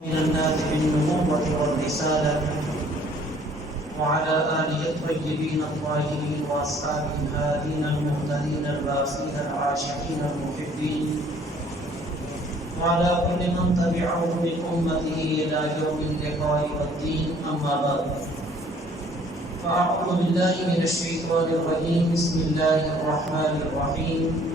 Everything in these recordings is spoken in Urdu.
من الناس بالنبوة والرسالة وعلى آله الطيبين الطاهرين وأصحابه الهادين المهتدين الراشدين العاشقين المحبين وعلى كل من تبعه من أمته إلى يوم اللقاء والدين. أما بعد، فأعوذ بالله من الشيطان الرجيم. بسم الله الرحمن الرحيم.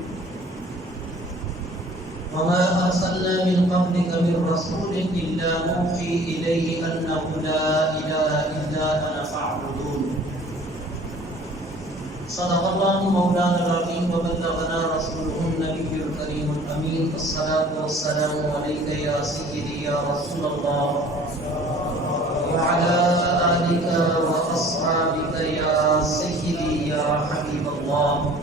وما أرسلنا من قبلك من رسول إلا نوحي إليه أنه لا إله إلا أنا فاعبدون. صدق الله مولانا العظيم وبلغنا رسوله النبي الكريم الأمين. الصلاة والسلام عليك يا سيدي يا رسول الله وعلى آلك وأصحابك يا سيدي يا حبيب الله.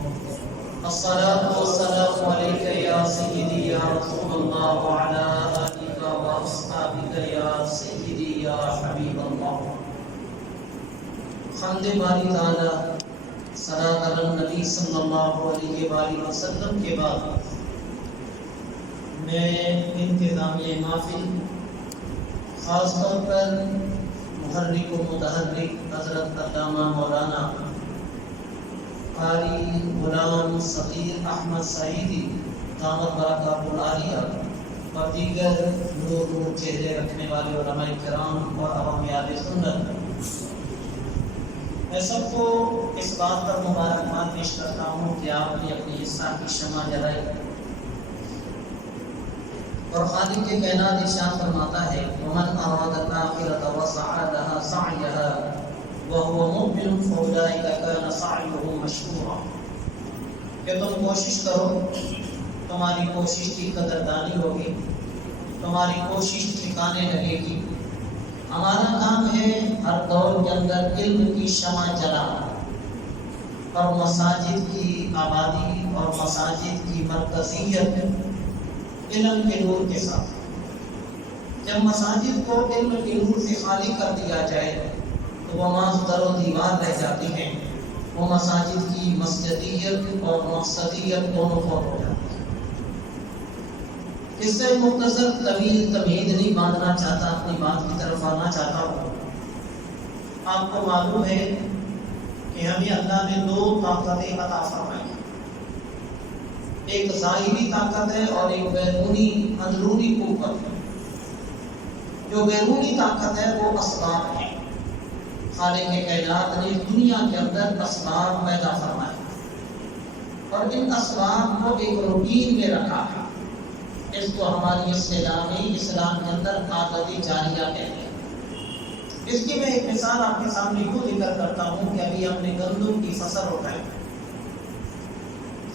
الصلاة والسلام عليك يا سيدي يا رسول الله وعلى آلك وأصحابك يا سيدي يا حبيب الله. خند باری تعالی صلاۃ علی النبی صلی اللہ علیہ وآلہ وسلم کے بعد میں انتظامیہ محفل، خاص طور پر محرک و متحرک حضرت علامہ مولانا قاری غلام صغیر احمد سعیدی دامت برکاتہ العالیہ اور دیگر نور چہرے رکھنے والے علماء کرام اور عوام اہل سنت، میں سب کو اس بات پر مبارکباد پیش کرتا ہوں کہ آپ نے اپنی حصہ کی شمع جلائی اور خالق کے کائنات ارشاد فرماتا ہے ومن اراد الآخرة وسعى لها سعيها وهو مؤمن فأولئك كان سعيهم مشكورا. کہ تم کوشش کرو، تمہاری کوشش کی قدردانی ہوگی، تمہاری کوشش ٹھکانے لگے گی. ہمارا کام ہے ہر دور کے اندر علم کی شمع جلانا اور مساجد کی آبادی اور مساجد کی مرکزیت علم کے نور کے ساتھ. جب مساجد کو علم کے نور سے خالی کر دیا جائے تو وہ محض در و دیوار رہ جاتی ہیں. وہ مساجد کی مسجدیت اور مقصدیت دونوں فوت ہو جاتی ہیں. اس سے مختصر طویل تمہید نہیں باندھنا چاہتا، اپنی بات کی طرف آنا چاہتا ہوں. آپ کو معلوم ہے کہ ہمیں اللہ نے دو طاقتیں عطا فرمائی، ایک ظاہری طاقت ہے اور ایک بیرونی اندرونی قوت ہے. جو بیرونی طاقت ہے وہ اسباب ہے. خالق کائنات نے دنیا کے اندر اسباب پیدا فرمائے اور ان اسباب کو ایک روٹین میں رکھا ہے. اس کو ہماری اسلام کے اندر عادت جاریہ کہتے ہیں. اس کی میں ایک مثال آپ کے سامنے یوں ذکر کرتا ہوں کہ ابھی ہم نے گندم کی فصل اٹھائی.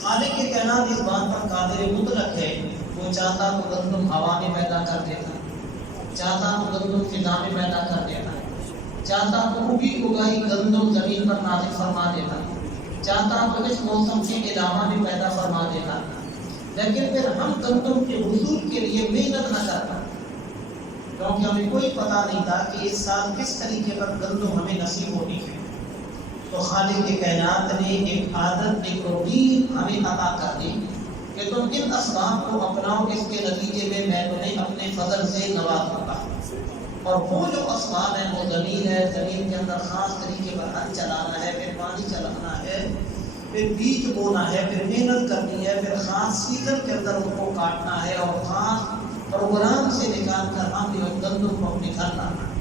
خالق کائنات اس بات پر قادر مطلق ہے، وہ چاہتا تو گندم ہوا میں پیدا کر دیتا، چاہتا تو گندم فضا میں پیدا کر دیتا، چاہتا تو اگائی گندم زمین پر نازل فرما دیتا، چاہتا تو اس موسم کے علاوہ میں پیدا فرما دیتا. لیکن پھر ہم گندم کے حصول کے لیے محنت نہ کرتا، کیونکہ ہمیں کوئی پتہ نہیں تھا کہ اس سال کس طریقے پر گندم ہمیں نصیب ہونی ہے. تو خالق کائنات نے ایک عادت، ایک روٹین ہمیں عطا کر دی کہ تم ان اسباب کو اپناؤ، اس کے نتیجے میں تمہیں اپنے فضل سے نوازوں گا. اور وہ جو اسباب ہیں وہ زمین ہے، زمین کے اندر خاص طریقے پر ہل چلانا ہے، پھر پانی چلانا ہے، پھر بیج بونا ہے، پھر محنت کرنی ہے، پھر خاص سیزن کے اندر ان کو کاٹنا ہے اور خاص پروگرام سے نکال کر ہم گندم کو اپنے گھر لانا ہے.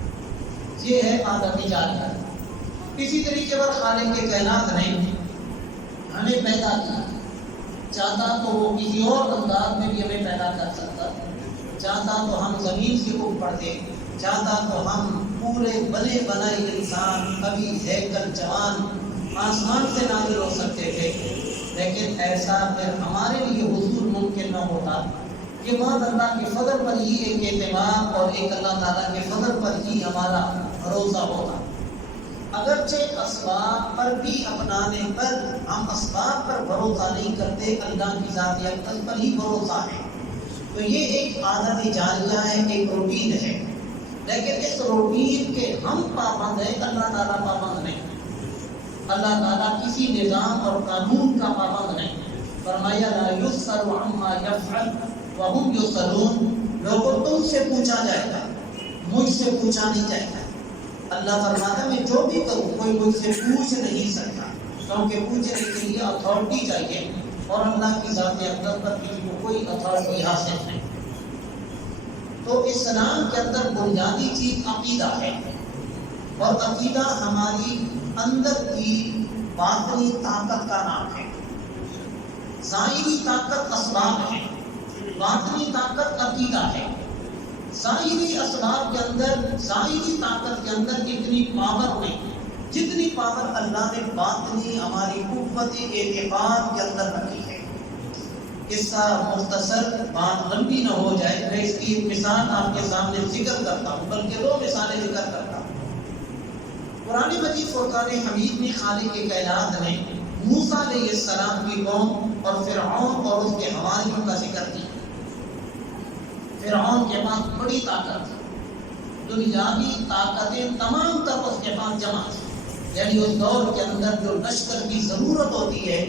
یہ ہے عادت جاریہ. اسی طریقے پر خالق کائنات نے ہمیں پیدا کیا، چاہتا تو وہ کسی اور انداز میں بھی ہمیں پیدا کر سکتا، چاہتا تو ہم زمین سے اٹھ پڑتے، چاہتا تو ہم پورے بنے بنائے انسان کبھی ہیکل جوان آسمان سے نازل ہو سکتے تھے. لیکن ایسا پھر ہمارے لیے حصول ممکن نہ ہوتا. یہ بات اللہ کے فضل پر ہی ایک اعتماد اور ایک اللہ تعالیٰ کے فضل پر ہی ہمارا بھروسہ ہوتا. اگرچہ اسباب پر بھی اپنانے پر ہم اسباب پر بھروسہ نہیں کرتے، اللہ کی ذاتی عقل پر ہی بھروسہ ہے. تو یہ ایک عادت جاریہ ہے، ایک روٹین ہے. لیکن اس روٹین کے ہم پابند ہیں، اللہ تعالیٰ پابند نہیں. اللہ تعالیٰ کسی نظام اور قانون کا پابند نہیں. فرمایا لا یسأل عما یفعل وهم یسألون. لوگوں تم سے پوچھا جائے گا مجھ سے پوچھا نہیں جائے گا۔ اللہ فرماتا ہے میں جو بھی کروں کوئی مجھ سے پوچھ نہیں سکتا، کیونکہ پوچھنے کے لیے اتھارٹی چاہیے، اور اللہ کی ذات اقدس پر کسی کو کوئی اتھارٹی حاصل نہیں۔ تو اسلام کے اندر بنیادی چیز عقیدہ ہے، اور عقیدہ ہماری اندر کی باطنی طاقت کا نام ہے۔ ظاہری طاقت اسباب ہے، باطنی طاقت عقیدہ ہے۔ ظاہری اسباب کے اندر، ظاہری طاقت کے اندر اتنی پاور نہیں جتنی پاور اللہ نے باطنی ہماری قوت اعتقاد کے اندر رکھی ہے۔ اس کا مختصر بات لمبی نہ ہو جائے، میں اس کی ایک مثال آپ کے سامنے ذکر کرتا ہوں، بلکہ 2 مثالیں ذکر کرتا ہوں۔ قرآن مجید فرقان حمید میں خالق کائنات نے موسیٰ علیہ السلام کی قوم اور فرعون اور اس کے حواریوں کا ذکر کیا۔ فرعون کے پاس بڑی طاقت تھی، دنیاوی طاقتیں تمام تر اس کے پاس جمع تھی، یعنی اس دور کے اندر جو لشکر کی ضرورت ہوتی ہے،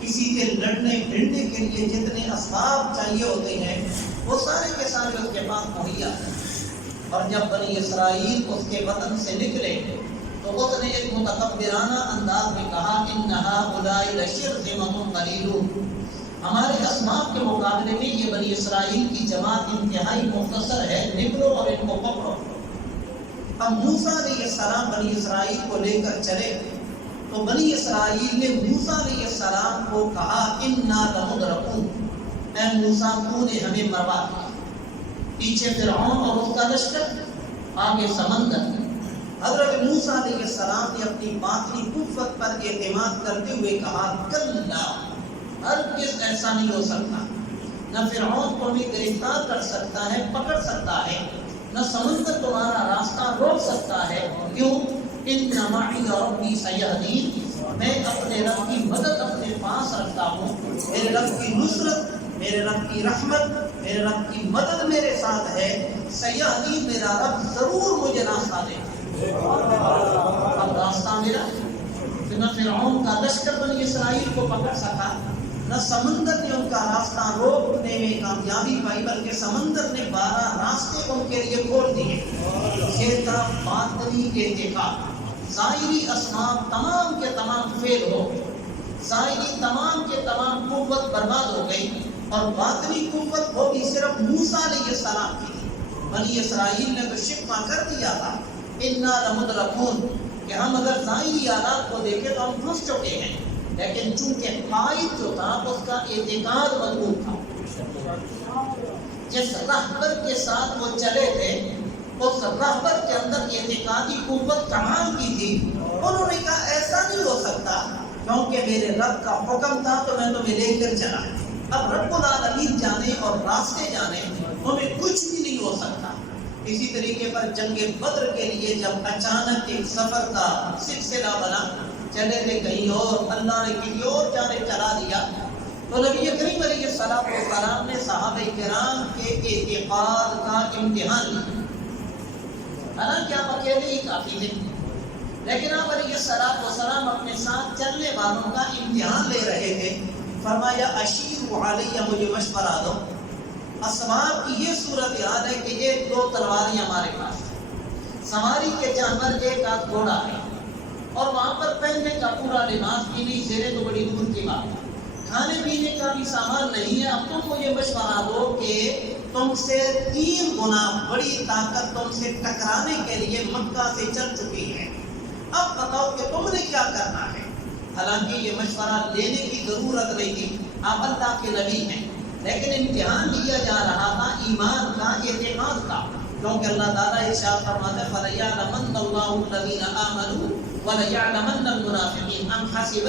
کسی کے لڑنے بھیڑنے کے لیے جتنے اسباب چاہیے ہوتے ہیں وہ سارے کے سارے اس کے پاس مہیا ہیں۔ اور جب بنی اسرائیل اس کے وطن سے نکلے تو اس نے ایک متکبرانہ انداز میں کہا ان هؤلاء لشرذمة قلیلون، ہمارے اسباب کے مقابلے میں یہ بنی اسرائیل کی جماعت انتہائی مختصر ہے، نکلو اور ان کو پکڑو۔ اب موسیٰ علیہ السلام بنی اسرائیل کو لے کر چلے تو بنی اسرائیل نے موسیٰ علیہ السلام کو کہا انا لمدرکون، اے موسیٰ تو نے ہمیں مروا دیا۔ پیچھے فرعون اور اس کا لشکر، آگے سمندر۔ حضرت موسیٰ علیہ السلام نے اپنی باطنی قوت پر اعتماد کرتے ہوئے کہا کلا، ہرگز ایسا نہیں ہو سکتا، نہ فرعون کو بھی گرفتار کر سکتا ہے، پکڑ سکتا ہے، نہ سمندر تمہارا راستہ روک سکتا ہے۔ کیوں؟ ان معی ربی سیہدین، میں اپنے رب کی مدد اپنے پاس رکھتا ہوں، میرے رب کی نصرت، میرے رب کی رحمت، میرے رب کی مدد میرے ساتھ ہے۔ سیہدین، میرا رب ضرور مجھے راستہ دے گا۔ اب راستہ میرا، نہ فرعون کا لشکر بنی اسرائیل کو پکڑ سکا، نہ سمندر نے ان کا راستہ روکنے میں کامیابی پائی، بلکہ سمندر نے 12 راستے ان کے لیے کھول دیے۔ یہ تھا باطنی اعتقاد۔ ظاہری اسباب تمام کے تمام فیل ہو گئے، ظاہری تمام کے تمام قوت برباد ہو گئی، اور باطنی قوت وہ بھی صرف موسیٰ علیہ السلام کی تھی۔ بنی اسرائیل نے تو شکوہ کر دیا تھا انا لمدرکون، کہ ہم اگر ظاہری آلات کو دیکھیں تو ہم پھنس چکے ہیں، لیکن چونکہ قائد جو تھا اس کا اعتقاد مضبوط تھا۔ جس رہبر کے ساتھ وہ چلے تھے اس رہبر کے اندر اعتقادی قوت کمال کی تھی۔ انہوں نے کہا ایسا نہیں ہو سکتا، کیونکہ میرے رب کا حکم تھا تو میں تمہیں لے کر چلا۔ اب رب العالمین جانے اور راستے جانے، تمہیں کچھ بھی نہیں ہو سکتا۔ اسی طریقے پر جنگ بدر کے لیے جب اچانک ایک سفر کا سلسلہ بنا، چلے تھے کہیں اور، اللہ نے کسی اور جانب چلا دیا، تو نبی کریم علیہ السلام نے صحابہ کرام کے اعتقاد کا امتحان لیا۔ حالانکہ آپ اکیلے ہی کافی تھے، لیکن آپ علیہ السلام اپنے ساتھ چلنے والوں کا امتحان لے رہے تھے۔ فرمایا اشیروا علیہ، مجھے مشورہ دو۔ اسباب کی یہ صورتحال ہے کہ 1-2 تلواریں ہمارے پاس ہیں، سواری کے جانور 1 گھوڑا ہے، اور وہاں پر پہننے کا پورا لباس بھی نہیں، زیریں تو بڑی دور کی بات ہے، کھانے پینے کا بھی سامان نہیں ہے۔ اب تم مجھے مشورہ دو کہ تم سے 3 گنا بڑی طاقت تم سے ٹکرانے کے لیے مکہ سے چل چکی ہے، اب بتاؤ کہ تم نے کیا کرنا ہے۔ حالانکہ یہ مشورہ لینے کی ضرورت نہیں تھی، آپ اللہ کے نبی ہیں، لیکن امتحان لیا جا رہا تھا ایمان کا، اعتقاد کا، کیونکہ اللہ تعالیٰ ارشاد فرماتے ہیں فَلَيَعْلَمَنَّ اللَّهُ الَّذِينَ آمَنُوا وَلَيَعْلَمَنَّ الْمُنَافِقِينَ أَمْ حَسِبَ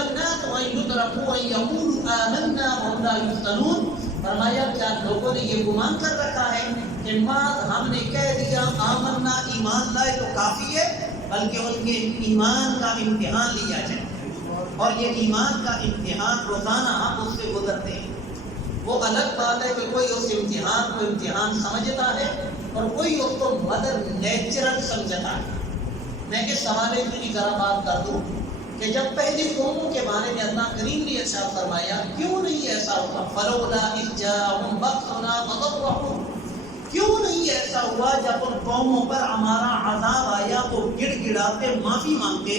النَّاسُ أَن يُتْرَكُوا أَن يَقُولُوا آمَنَّا وَهُمْ لَا يُفْتَنُونَ۔ فرمایا کیا لوگوں نے یہ گمان کر رکھا ہے کہ بعد ہم نے کہہ دیا آمنا، ایمان لائے تو کافی ہے، بلکہ ان کے ایمان کا امتحان لیا جائے، اور یہ ایمان کا امتحان روزانہ ہم اس سے گزرتے ہیں۔ وہ الگ بات ہے کہ کوئی اس امتحان کو امتحان سمجھتا ہے اور کوئی اس کو مدر نیچرل سمجھتا ہے۔ میں اس حوالے سے بھی ذرا بات کر دوں کہ جب پہلی قوموں کے بارے میں اللہ کریم نے ارشاد فرمایا کیوں نہیں ایسا ہوتا، فلولا اذ جاءہم بأسنا تضرعوا، کیوں نہیں ایسا ایسا ہوا جب ان قوموں پر ہمارا عذاب آیا تو گڑ گڑاتے معافی مانگتے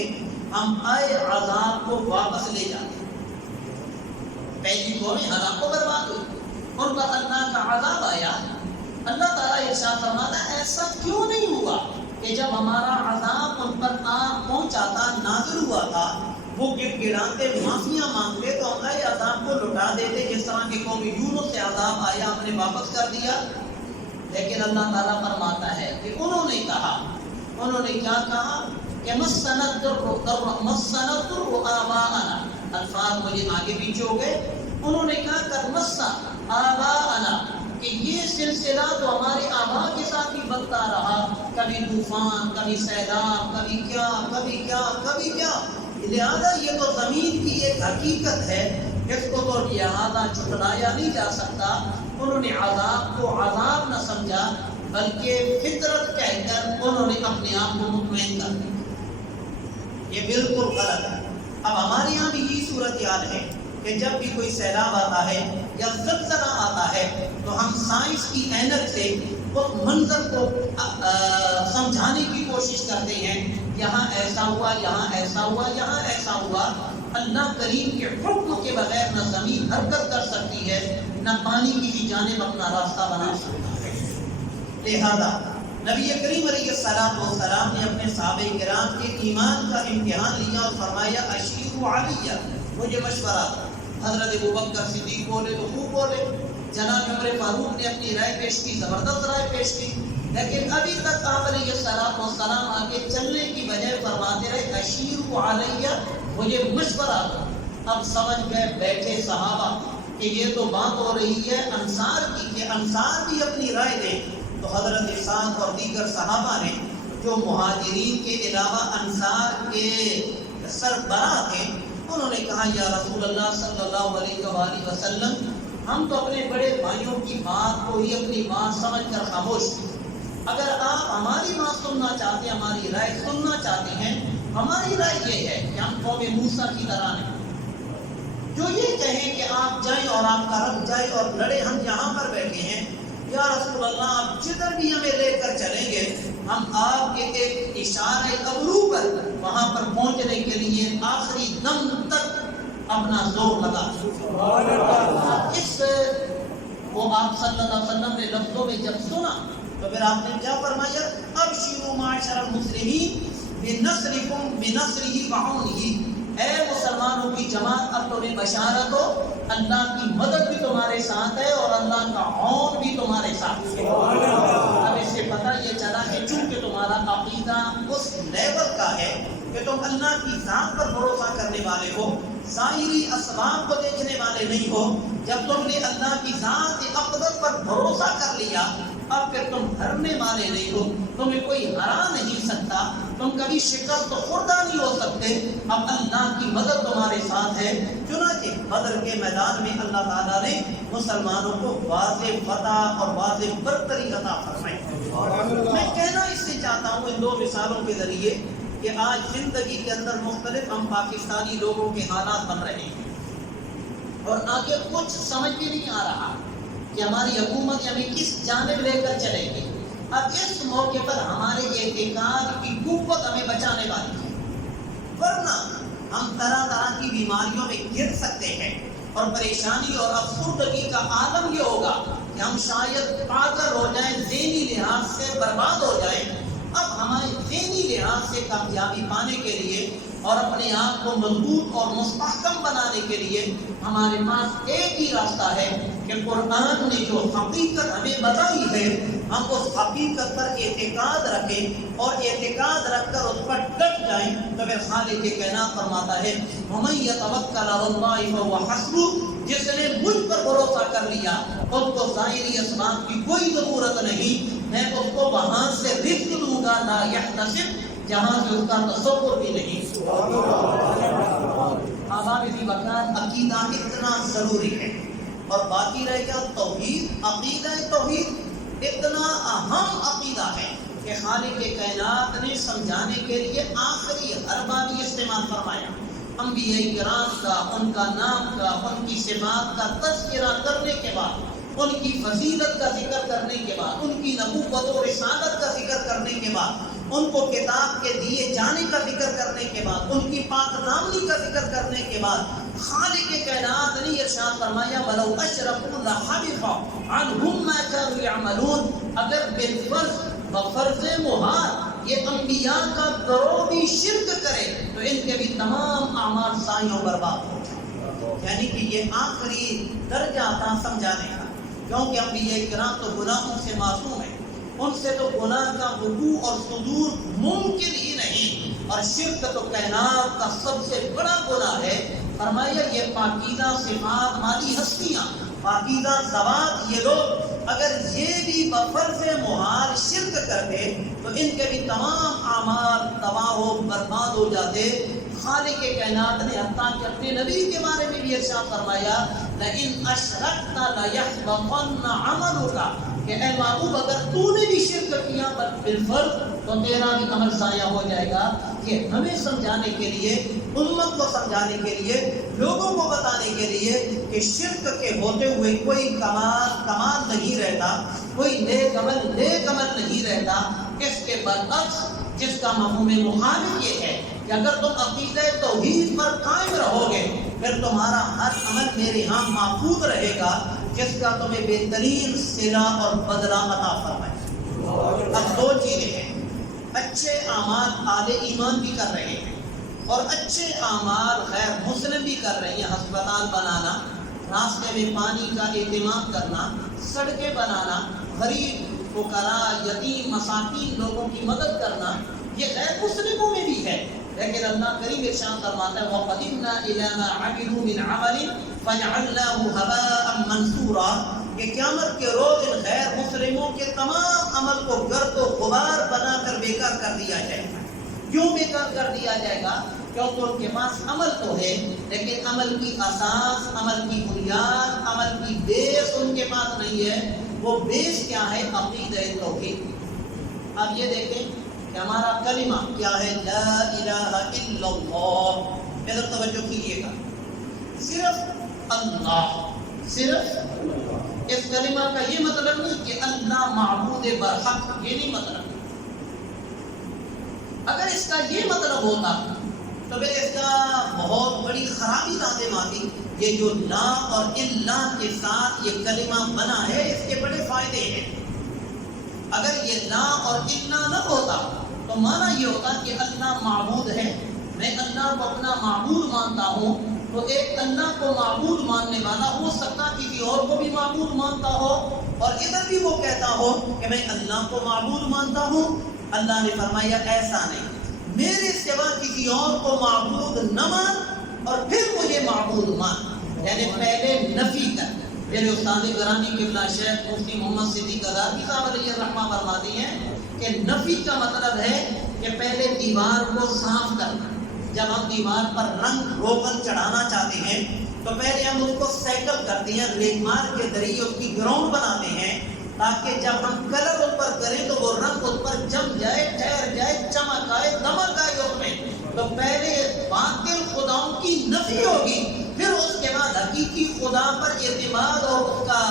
ہم آئے عذاب کو واپس لے جاتے. پہلی قومیں ہلاک و برباد ہوئی, ان پر اللہ کا عذاب آیا. اللہ تعالیٰ ارشاد فرماتا ہے ایسا کیوں نہیں ہوا کہ جب ہمارا عذاب ان پر پہنچا تھا, نازل ہوا تھا, وہ گڑ گڑاتے معافیاں مانگتے تو ہم آئے عذاب کو لٹا دیتے جس طرح کی قوم یونس سے عذاب آیا ہم نے واپس کر دیا. لیکن اللہ تعالیٰ فرماتا ہے کہ انہوں نے کیا کہا کہ مسنت آباءنا, الفاظ مجھے آگے پیچھے ہو گئے. انہوں نے کہا کہ مسا آباءنا, کہ یہ سلسلہ تو ہمارے آبا کے ساتھ ہی بنتا رہا, کبھی طوفان, کبھی سیلاب, کبھی کیا. لہذا یہ تو زمین کی ایک حقیقت ہے, اس کو تو لہذا جھٹلایا نہیں جا سکتا. انہوں نے عذاب کو عذاب نہ سمجھا بلکہ فطرت کہہ کر انہوں نے اپنے آپ کو مطمئن کر دیا. یہ بالکل غلط ہے. اب ہمارے یہاں بھی یہی صورتحال ہے کہ جب بھی کوئی سیلاب آتا ہے یا زلزلہ آتا ہے تو ہم سائنس کی اینک سے اس منظر کو سمجھانے کی کوشش کرتے ہیں. یہاں ایسا ہوا, یہاں ایسا ہوا, یہاں ایسا ہوا. اللہ کریم کے حکم کے بغیر نہ زمین حرکت کر سکتی ہے, نہ پانی کی جانب اپنا راستہ بنا سکتا ہے. لہذا نبی کریم علیہ السلام نے اپنے صحابہ کرام کے ایمان کا امتحان لیا اور فرمایا اشیروا علیہ, مجھے مشورہ. حضرت ابوبکر صدیق بولے تو خوب بولے, جناب عمر فاروق نے اپنی رائے پیش کی, زبردست رائے پیش کی, لیکن ابھی تک آپ علیہ السلام آگے چلنے کی بجائے فرماتے رہے اشیروا علیہ, مجھے مشورہ دو. اب سمجھ گئے بیٹھے صحابہ کہ یہ تو بات ہو رہی ہے انصار کی, کہ انصار بھی اپنی رائے دیں. تو حضرت سعد اور دیگر صحابہ نے جو مہاجرین کے علاوہ انصار کے سربراہ تھے, انہوں نے کہا یا رسول اللہ صلی اللہ علیہ وآلہ وسلم, ہم تو اپنے بڑے بھائیوں کی بات کو ہی اپنی بات سمجھ کر خاموش ہیں. اگر آپ ہماری بات سننا چاہتے ہیں, ہماری رائے سننا چاہتے ہیں, ہماری رائے یہ ہے کہ ہم قوم موسیٰ کی طرح نہیں, جو یہ کہیں کہ آپ جائیں اور آپ کا رب جائے اور لڑے, ہم یہاں پر بیٹھے ہیں, یا رسول اللہ آپ جدھر بھی ہمیں لے کر چلیں گے ہم آپ کے ایک اشارے ابرو پر وہاں پر پہنچنے کے لیے آخری دم تک اپنا زور لگا. اس کو آپ صلی اللہ علیہ وسلم نے لفظوں میں جب سنا تو پھر آپ نے کیا فرمایا, ابشروا معاشر المسلمین بنصرکم بنصرہ وعونہ, اے مسلمانوں کی جماعت اب تمہیں بشارت ہو, اللہ کی مدد بھی تمہارے ساتھ ہے اور اللہ کا عون بھی تمہارے ساتھ ہے. اب اس سے پتہ یہ چلا کہ چونکہ تمہارا عقیدہ اس لیول کا ہے کہ تم اللہ کی ذات پر بھروسہ کرنے والے ہو, ظاہری اسباب کو دیکھنے والے نہیں ہو. جب تم نے اللہ کی ذات اقدس پر بھروسہ کر لیا, اب پھر تم ہرنے والے نہیں ہو, تمہیں کوئی ہرا نہیں سکتا, تم کبھی شکست خوردہ نہیں ہو سکتے. اب اللہ کی مدد تمہارے ساتھ ہے. چنانچہ بدر کے میدان میں اللہ تعالیٰ نے مسلمانوں کو واضح فتح اور واضح برتری عطا فرمائی. میں کہنا اس سے چاہتا ہوں ان دو مثالوں کے ذریعے کہ آج زندگی کے اندر مختلف ہم پاکستانی لوگوں کے حالات بن رہے ہیں اور آگے کچھ سمجھ بھی نہیں آ رہا کہ ہماری حکومت ہمیں کس جانب لے کر چلے گی. اب اس موقع پر ہمارے اعتقاد کی قوت ہمیں بچانے والی ہے, ورنہ ہم طرح طرح کی بیماریوں میں گر سکتے ہیں اور پریشانی اور افسردگی کا عالم یہ ہوگا کہ ہم شاید پاگل ہو جائیں, ذہنی لحاظ سے برباد ہو جائیں. اب ہمارے ذہنی لحاظ سے کامیابی پانے کے لیے اور اپنے آپ کو مضبوط اور مستحکم بنانے کے لیے ہمارے پاس ایک ہی راستہ ہے کہ قرآن نے جو حقیقت ہمیں بتائی ہے ہم اس حقیقت پر اعتقاد رکھیں اور اعتقاد رکھ کر اس پر ڈٹ جائیں. تو پھر خالق کائنات فرماتا ہے وَمَن يَتَوَكَّلْ عَلَى اللَّهِ فَهُوَ حَسْبُهُ, جس نے مجھ پر بھروسہ کر لیا اس کو ظاہری اسباب کی کوئی ضرورت نہیں, میں اس کو وہاں سے رزق دوں گا لا يحتسب, جہاں سے اس کا تصور بھی نہیں. آباد بھی وقت عقیدہ اتنا ضروری ہے اور باقی رہ گیا توحید. عقیدہ توحید اتنا اہم عقیدہ ہے کہ خالق کائنات نے سمجھانے کے لیے آخری حربہ بھی استعمال فرمایا. انبیاء کرام کا, ان کا نام کا, ان کی صفات کا تذکرہ کرنے کے بعد ان کی فضیلت کا ذکر کرنے کے بعد، ان کی نبوت و رسالت کا ذکر کرنے کے بعد، ان کو کتاب کے دیے جانے کا ذکر کرنے کے بعد، ان کی پاک دامنی کا ذکر کرنے کے بعد، خالق کائنات نے ارشاد فرمایا وَلَوْ أَشْرَكُوا لَحَبِطَ عَنْهُمْ مَا كَانُوا يَعْمَلُونَ، اگر بالفرض بفرض محال یہ انبیاء کا گروہ بھی شرک کرے تو ان کے بھی تمام اعمال ضائع و برباد ہو جائیں۔ یعنی کہ یہ آخری درجہ تھا سمجھانے کا، کیونکہ انبیاء کرام تو گناہوں سے معصوم ہیں، ان سے تو گناہ کا وقوع اور صدور ممکن ہی نہیں، اور شرک تو کائنات کا سب سے بڑا گناہ ہے۔ فرمایا یہ پاکیزہ صفات والی ہستیاں، پاکیزہ ذوات یہ لوگ اگر یہ بھی بفرض محال شرک کرتے تو ان کے بھی تمام اعمال تباہ و برباد ہو جاتے۔ خالق کائنات نے حتیٰ کہ اپنے نبی کے بارے میں بھی ارشاد فرمایا لَإِنْ أَشْرَكْتَ لَيَحْبَطَنَّ عَمَلُكَ، کہ اے محبوب اگر تو نے بھی شرک کیا بالفرض تو تیرا بھی عمل ضائع ہو جائے گا۔ کہ ہمیں سمجھانے کے لیے، امت کو سمجھانے کے لیے، لوگوں کو بتانے کے لیے کہ شرک کے ہوتے ہوئے کوئی کمال نہیں رہتا، کوئی نیک عمل نہیں رہتا۔ اس کے برعکس جس کا مفہوم مخالف یہ ہے کہ اگر تم عقیدہ توحید پر قائم رہو گے پھر تمہارا ہر عمل میرے ہاں محفوظ رہے گا، جس کا تمہیں بہترین صلہ اور بدلہ عطا فرمائے۔ اب دو چیزیں ہیں، اچھے اعمال اہل ایمان بھی کر رہے ہیں اور اچھے اعمال غیر مسلم بھی کر رہے ہیں۔ ہسپتال بنانا، راستے میں پانی کا اہتمام کرنا، سڑکیں بنانا، غریب فقراء یتیم مساکین لوگوں کی مدد کرنا، یہ غیر مسلموں میں بھی ہے۔ لیکن اللہ کریم ارشاد فرماتا ہے وَقَدِمْنَا إِلَىٰ مَا عَمِلُوا مِنْ عَمَلٍ فَجَعَلْنَاهُ هَبَاءً مَنْثُورًا، کہ قیامت کے روز ان غیر مسلموں کے تمام عمل کو گرد و غبار بنا کر بیکار کر دیا جائے گا۔ کیوں بیکار کر دیا جائے گا؟ کیونکہ ان کے پاس عمل تو ہے لیکن عمل کی اساس، عمل کی بنیاد، عمل کی بیس ان کے پاس نہیں ہے۔ وہ بیس کیا ہے؟ عقیدہ توحید۔ اب یہ دیکھیں کہ ہمارا کلمہ کیا ہے، لا الہ الا اللہ۔ ادھر توجہ کیجیے گا، صرف اللہ، صرف اس کلمہ کا یہ مطلب نہیں کہ اللہ معبود برحق، یہ نہیں مطلب۔ اگر اس کا یہ مطلب ہوتا تو پھر اس کا بہت بڑی خرابی لازم آتی۔ یہ جو لا اور الا کے ساتھ یہ کلمہ بنا ہے اس کے بڑے فائدے ہیں۔ اگر یہ لا اور الا نہ ہوتا تو معنی یہ ہوتا کہ اللہ معبود ہے، میں اللہ کو اپنا معبود مانتا ہوں، تو ایک اللہ کو معبود ماننے والا ہو سکتا کسی اور کو بھی معبود مانتا ہو، اور ادھر بھی وہ کہتا ہو کہ میں اللہ کو معبود مانتا ہوں۔ اللہ نے فرمایا ایسا نہیں، میرے سوا کسی اور کو معبود نہ مان اور پھر مجھے معبود مان۔ یعنی پہلے نفی کر۔ میرے استاد گرامی قبلہ شیخ مفتی محمد صدیق اظہری صاحب علیہ الرحمہ فرماتے ہیں کہ نفی کا مطلب ہے کہ پہلے دیوار کو صاف کرنا۔ جب ہم دیوار پر رنگ روغن چڑھانا چاہتے ہیں تو پہلے ہم اس کو سیکل کرتے ہیں، ریگمار کے ذریعے اس کی گراؤنڈ بناتے ہیں تاکہ جب ہم کلر اس پر کریں تو وہ رنگ اس پر جم جائے، ٹھہر جائے، چمک آئے، دمک آئے اس میں۔ تو پہلے باطل خداؤں کی نفی ہوگی، پھر اس کے بعد حقیقی خدا پر اعتماد اور اس کا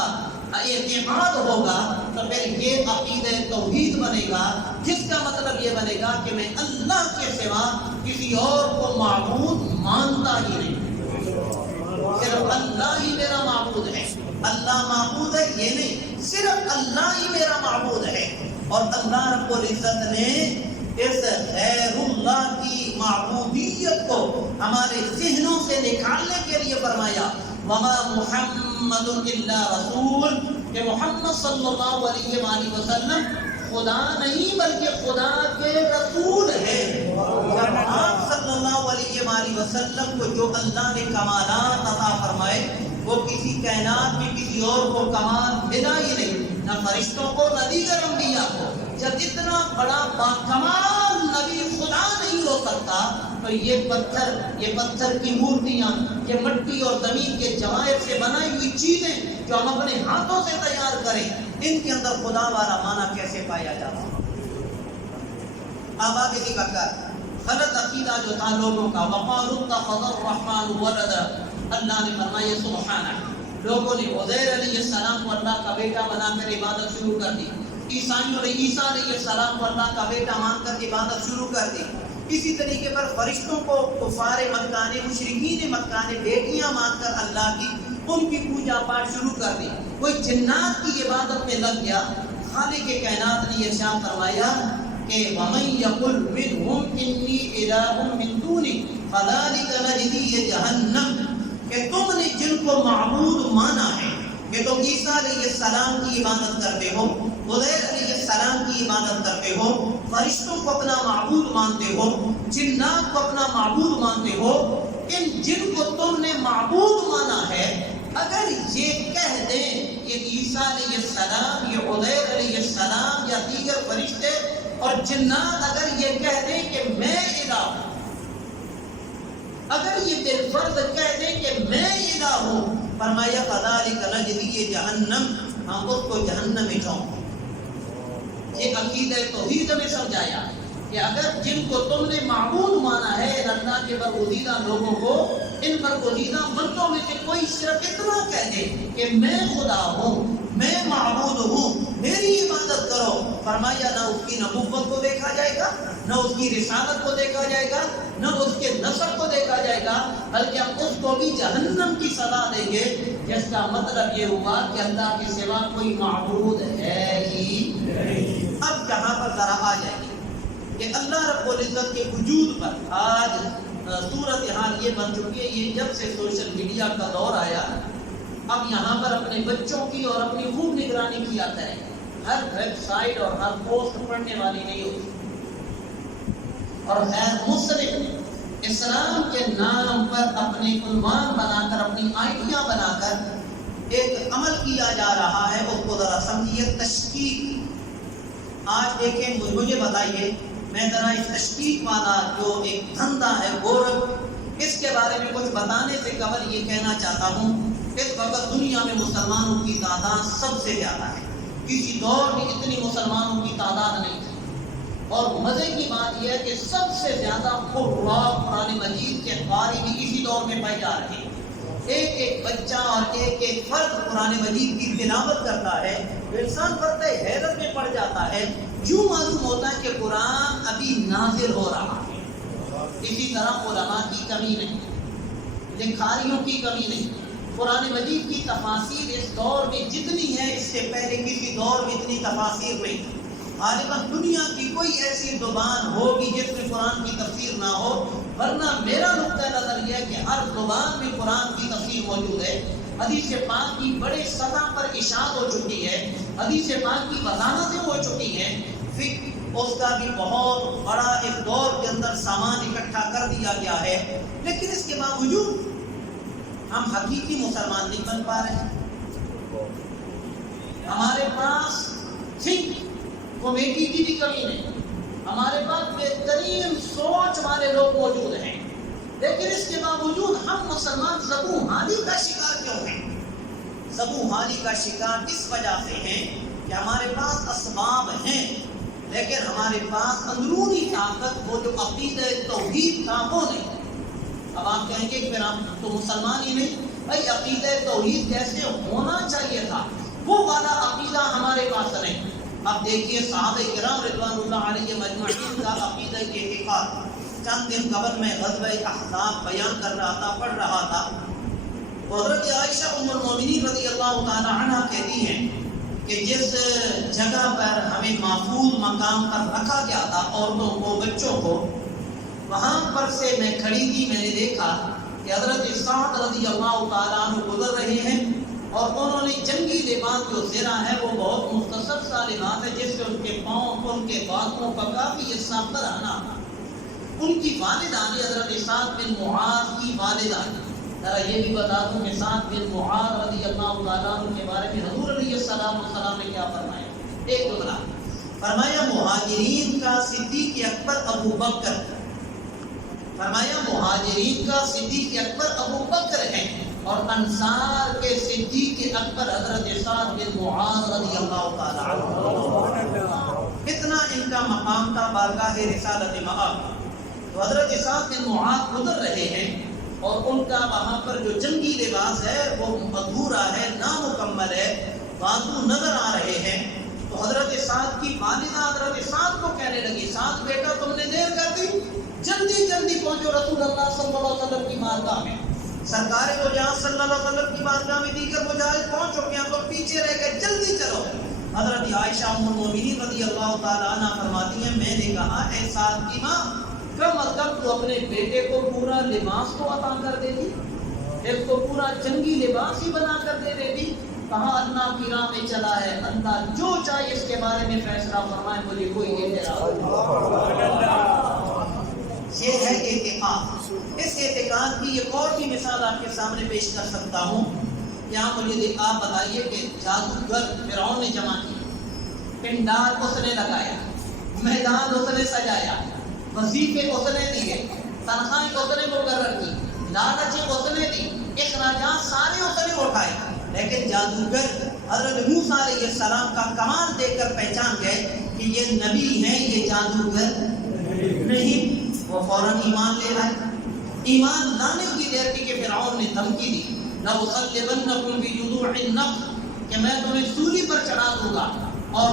اعتماد ہوگا، تو پھر یہ عقیدہ توحید بنے گا، جس کا مطلب یہ بنے گا کہ میں اللہ کے سوا کسی اور کو معبود مانتا ہی نہیں، صرف اللہ ہی میرا معبود ہے۔ اللہ معبود ہے یہ نہیں، صرف اللہ ہی میرا معبود ہے۔ اور اللہ رب العزت نے اس غیر اللہ کی معبودیت کو ہمارے ذہنوں سے نکالنے کے لیے فرمایا وما محمد الا رسول، کہ محمد صلی اللہ علیہ وآلہ وسلم خدا نہیں بلکہ خدا کے رسول ہے۔ آپ صلی اللہ علیہ وآلہ وسلم کو جو اللہ نے کمالات عطا فرمائے وہ کسی کائنات میں کسی اور کو کمال ملا ہی نہیں، نہ فرشتوں کو نہ دیگر انبیاء کو۔ جب اتنا بڑا باکمال نبی خدا نہیں ہو سکتا تو یہ پتھر کی مورتیاں، یہ مٹی اور زمین کے جواہر سے بنائی ہوئی چیزیں جو ہم اپنے ہاتھوں سے تیار کریں، ان کے اندر خدا والا معنی کیسے پایا جاتا؟ اب آگے کی بات، غلط عقیدہ جو تھا لوگوں کا، وقالوا اتخذ الرحمن ولدا، اللہ نے فرمایا سبحانہ، لوگوں نے عزیر علیہ السلام کو اللہ کا بیٹا بنا کر عبادت شروع کر دی، عیسائیوں نے عیسیٰ علیہ السلام کو اللہ کا بیٹا مان کر عبادت شروع کر دی، اسی طریقے پر فرشتوں کو کفار مکہ نے، مشرکین مکہ نے بیٹیاں مان کر اللہ کی ان کی پوجا پاٹ شروع کر دی، کوئی جنات کی عبادت میں لگ گیا۔ خالق کائنات نے ارشاد فرمایا کہ وَمَن يَقُلْ مِنْهُمْ إِنِّي إِلَٰهٌ مِّن دُونِهِ فَذَٰلِكَ نَجْزِيهِ جَهَنَّمَ، کہ تم نے جن کو معبود مانا ہے، کہ تم عیسیٰ علیہ السلام کی عبادت کرتے ہو، عزیر علیہ السلام کی عبادت کرتے ہو، فرشتوں کو اپنا معبود مانتے ہو، جنات کو اپنا معبود مانتے ہو، ان جن کو تم نے معبود مانا ہے، اگر یہ کہہ دیں یہ عیسیٰ علیہ السلام، یہ عزیر علیہ السلام یا دیگر فرشتے اور جنات اگر یہ کہہ دیں کہ میں الہ ہوں، اگر یہ بالفرض کہہ دیں کہ میں الہ ہوں، فرمایا فَذَٰلِكَ نَجْزِيهِ جَهَنَّمَ، ہم اس کو جہنم میں ٹھونک دیں۔ یہ عقیدہ توحید میں سمجھایا کہ اگر جن کو تم نے معبود مانا ہے، اللہ کے برگزیدہ لوگوں کو، ان برگزیدہ بندوں میں سے کوئی صرف اتنا کہہ دے کہ میں خدا ہوں، میں معبود ہوں، میری عبادت کرو، فرمایا نہ اس کی نبوت کو دیکھا جائے گا، نہ اس کی رسالت کو دیکھا جائے گا، نہ اس کے نسب کو دیکھا جائے گا، بلکہ ہم اس کو بھی جہنم کی سزا دیں گے، جس کا مطلب یہ ہوا کہ اللہ کے سوا کوئی معبود ہے ہی نہیں۔ اب جہاں پر ذرا آ جائیں گے کہ اللہ رب العزت کے وجود پر آج صورتحال یہ بن چکی ہے، یہ جب سے سوشل میڈیا کا دور آیا، اب یہاں پر اپنے بچوں کی اور اپنی خوب نگرانی کیا کریں، ہر ویب سائٹ اور ہر پوسٹ پڑھنے والی نہیں ہوتی، اور غیر مسلم اسلام کے نام پر اپنے عنوان بنا کر، اپنی آئیڈیا بنا کر ایک عمل کیا جا رہا ہے، اس کو ذرا سمجھیے، تشکیک۔ آج دیکھیں، مجھے بتائیے، میں ذرا اس تشکیک والا جو ایک دھندا ہے گورکھ، اس کے بارے میں کچھ بتانے سے قبل یہ کہنا چاہتا ہوں، اس وقت دنیا میں مسلمانوں کی تعداد سب سے زیادہ ہے، کسی دور میں اتنی مسلمانوں کی تعداد نہیں تھی، اور مزے کی بات یہ ہے کہ سب سے زیادہ قراء قرآن مجید کے قاری بھی اسی دور میں پائے جا رہے ہیں، ایک ایک بچہ اور ایک ایک فرد قرآن مجید کی تلاوت کرتا ہے، انسان فرد حیرت میں پڑ جاتا ہے، یوں معلوم ہوتا ہے کہ قرآن ابھی نازل ہو رہا ہے۔ اسی طرح علماء کی کمی نہیں، لکھاریوں کی کمی نہیں، قرآن مجید کی تفاسیر اس دور میں جتنی ہے، اس سے پہلے کسی دور میں اتنی تفاسیر نہیں تھی۔ غالباً دنیا کی کوئی ایسی زبان ہوگی جس میں قرآن کی تفسیر نہ ہو، ورنہ میرا نقطہ نظر یہ ہے کہ ہر زبان میں قرآن کی تفسیر موجود ہے، حدیث پاک کی بڑے سطح پر اشاعت ہو چکی ہے، حدیث پاک کی وضاحتیں ہو چکی ہیں، فقہ اس کا بھی بہت بڑا اس دور کے اندر سامان اکٹھا کر دیا گیا ہے، لیکن اس کے باوجود ہم حقیقی مسلمان نہیں بن پا رہے۔ ہمارے پاس تھنک کمیٹی کی بھی کمی نہیں، ہمارے پاس بہترین سوچ والے لوگ موجود ہیں، لیکن اس کے باوجود ہم مسلمان زبوں حالی کا شکار کیوں ہیں؟ زبوں حالی کا شکار اس وجہ سے ہیں کہ ہمارے پاس اسباب ہیں، لیکن ہمارے پاس اندرونی طاقت، وہ جو عقیدہ توحید تھا، وہ نہیں۔ اب آپ کہیں گے کہ پھر آپ تو مسلمان ہی نہیں، بھائی عقیدہ توحید جیسے ہونا چاہیے تھا وہ والا عقیدہ ہمارے پاس نہیں۔ اب دیکھیے صحابہ کرام رضوان اللہ علیہم اجمعین کا عقیدہ اعتقاد، چند دن قبل میں غزوہ احزاب بیان کر رہا تھا، پڑھ رہا تھا، حضرت عائشہ ام المومنین رضی اللہ تعالی عنہ کہتی ہیں کہ جس جگہ پر ہمیں محفوظ مقام پر رکھا گیا تھا، عورتوں کو، بچوں کو، وہاں پر سے میں کھڑی تھی، میں نے دیکھا کہ حضرت سعد رضی اللہ تعالیٰ عنہ گزر رہے ہیں، اور انہوں نے جنگی لباس جو زرہ ہے وہ بہت مختصر سا لباس ہے، جس سے ان کے پاؤں، ان کے بازوؤں کا کافی حصہ پر آنا۔ ان کی والدہ نے حضرت سعد بن معاذ کی والدہ نے، ذرا یہ بھی بتا دوں کہ سعد بن معاذ رضی اللہ تعالیٰ عنہ کے بارے میں حضور علیہ السلام نے کیا فرمایا؟ ایک جملہ فرمایا، مہاجرین کا صدیق اکبر ابو بکر، فرمایا مہاجرین کا صدیق اکبر ابو بکر ہیں، اور انصار کے صدیق اکبر حضرت سعد بن معاذ رضی اللہ تعالیٰ عنہ۔ اتنا ان کا مقام تھا بارگاہ رسالت مآب۔ تو حضرت سعد بن معاذ گزر رہے ہیں، اور ان کا وہاں پر جو جنگی لباس ہے وہ ادھورا ہے، نامکمل ہے، بازو نظر آ رہے ہیں۔ تو حضرت سعد کی والدہ حضرت سعد کو کہنے لگی، سعد بیٹا تم نے دیر کر دی، جلدی جلدی پہنچو رسول اللہ صلی اللہ علیہ وسلم کی بارگاہ میں۔ سرکار کو جہاں صلی اللہ علیہ وسلم کی بارگاہ میں دیگر مجاہد پہنچ چکے ہیں تو پیچھے رہ گئے، جلدی چلو۔ حضرت عائشہ ام المؤمنین رضی اللہ تعالیٰ عنہ فرماتی ہیں میں نے کہا اے سعد کی ماں، کم از کم تو اپنے بیٹے کو پورا لباس تو عطا کر دے دی، ایک کو پورا جنگی لباس ہی بنا کر دے دیتی۔ کہاں اللہ کی راہ میں چلا ہے، اللہ جو چاہے اس کے بارے میں فیصلہ فرمائے، مجھے کوئی اعتراض نہیں۔ یہ ہے اعتقاد۔ اس اعتقاد کی ایک اور بھی مثال آپ کے سامنے پیش کر سکتا ہوں۔ یہاں مجھے آپ بتائیے کہ جادوگر فرعون نے جمع کیا، پنڈال اس نے لگایا، میدان اس نے سجایا، وظیفے اس نے دیے، تنخواہیں اس نے مقرر کی، لالچیں اس نے دی، اخراجات سارے اس نے اٹھائے، لیکن جادوگر حضرت موسیٰ علیہ السلام کا کمال دیکھ کر پہچان گئے کہ یہ نبی ہیں، یہ جادوگر نہیں۔ وہ فوراً ایمان لے آئے۔ ایمان لانے کی دیر کی کہ فرعون نے دھمکی دی، لَأُصَلِّبَنَّكُمْ بِجُذُوعِ النَّخْلِ، کہ میں تمہیں سولی پر چڑھا دوں گا، اور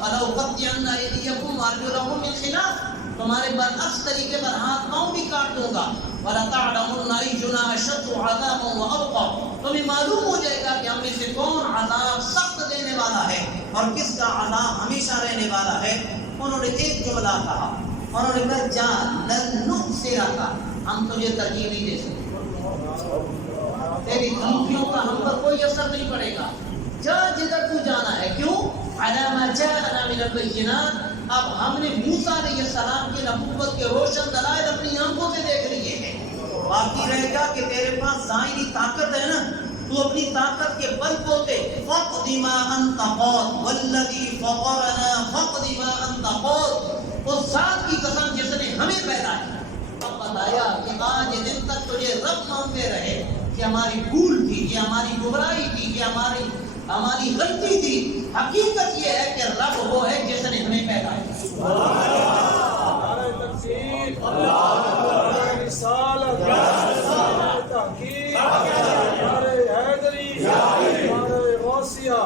فَلَأُقَطِّعَنَّ أَيْدِيَكُمْ وَأَرْجُلَكُم مِّنْ خِلَافٍ، تمہارے برعکس طریقے پر ہاتھ پاؤں بھی کاٹ دوں گا، وَلَتَعْلَمُنَّ أَيُّنَا أَشَدُّ عَذَابًا وَأَبْقَىٰ، تمہیں معلوم ہو جائے گا کہ ہم میں سے کون عذاب سخت دینے والا ہے اور کس کا عذاب ہمیشہ رہنے والا ہے۔ انہوں نے ایک جملہ کہا، انہوں نے کہا جا لن نؤثرک، ہم تجھے ترجیح نہیں دے سکتے، تیری دھمکیوں کا ہم پر کوئی اثر نہیں پڑے گا، جا جدھر تو جانا ہے۔ کیوں؟ علی ما جاءنا من البینات، اب ہم نے موسیٰ علیہ السلام کی نبوت کے روشن دلائل اپنی آنکھوں سے دیکھ لیے ہیں۔ باقی رہ گا کہ تیرے پاس ظاہری طاقت ہے نا، تو اپنی طاقت کے بل بوتے فقد ما انت قاد والذی فطرنا فقد ما انت قاد، اس ذات کی قسم جس نے ہمیں پیدا کیا۔ اب بتایا کہ آج دن تک تجھے رب مانتے رہے کہ ہماری بھول تھی، یہ ہماری گمراہی تھی، یہ ہماری غلطی تھی، حقیقت یہ ہے کہ رب وہ ہے جس نے ہمیں پیدا کیا۔ نعرہ تکبیر، نعرہ رسالت، نعرہ تحقیق، نعرہ حیدری، نعرہ غوثیہ۔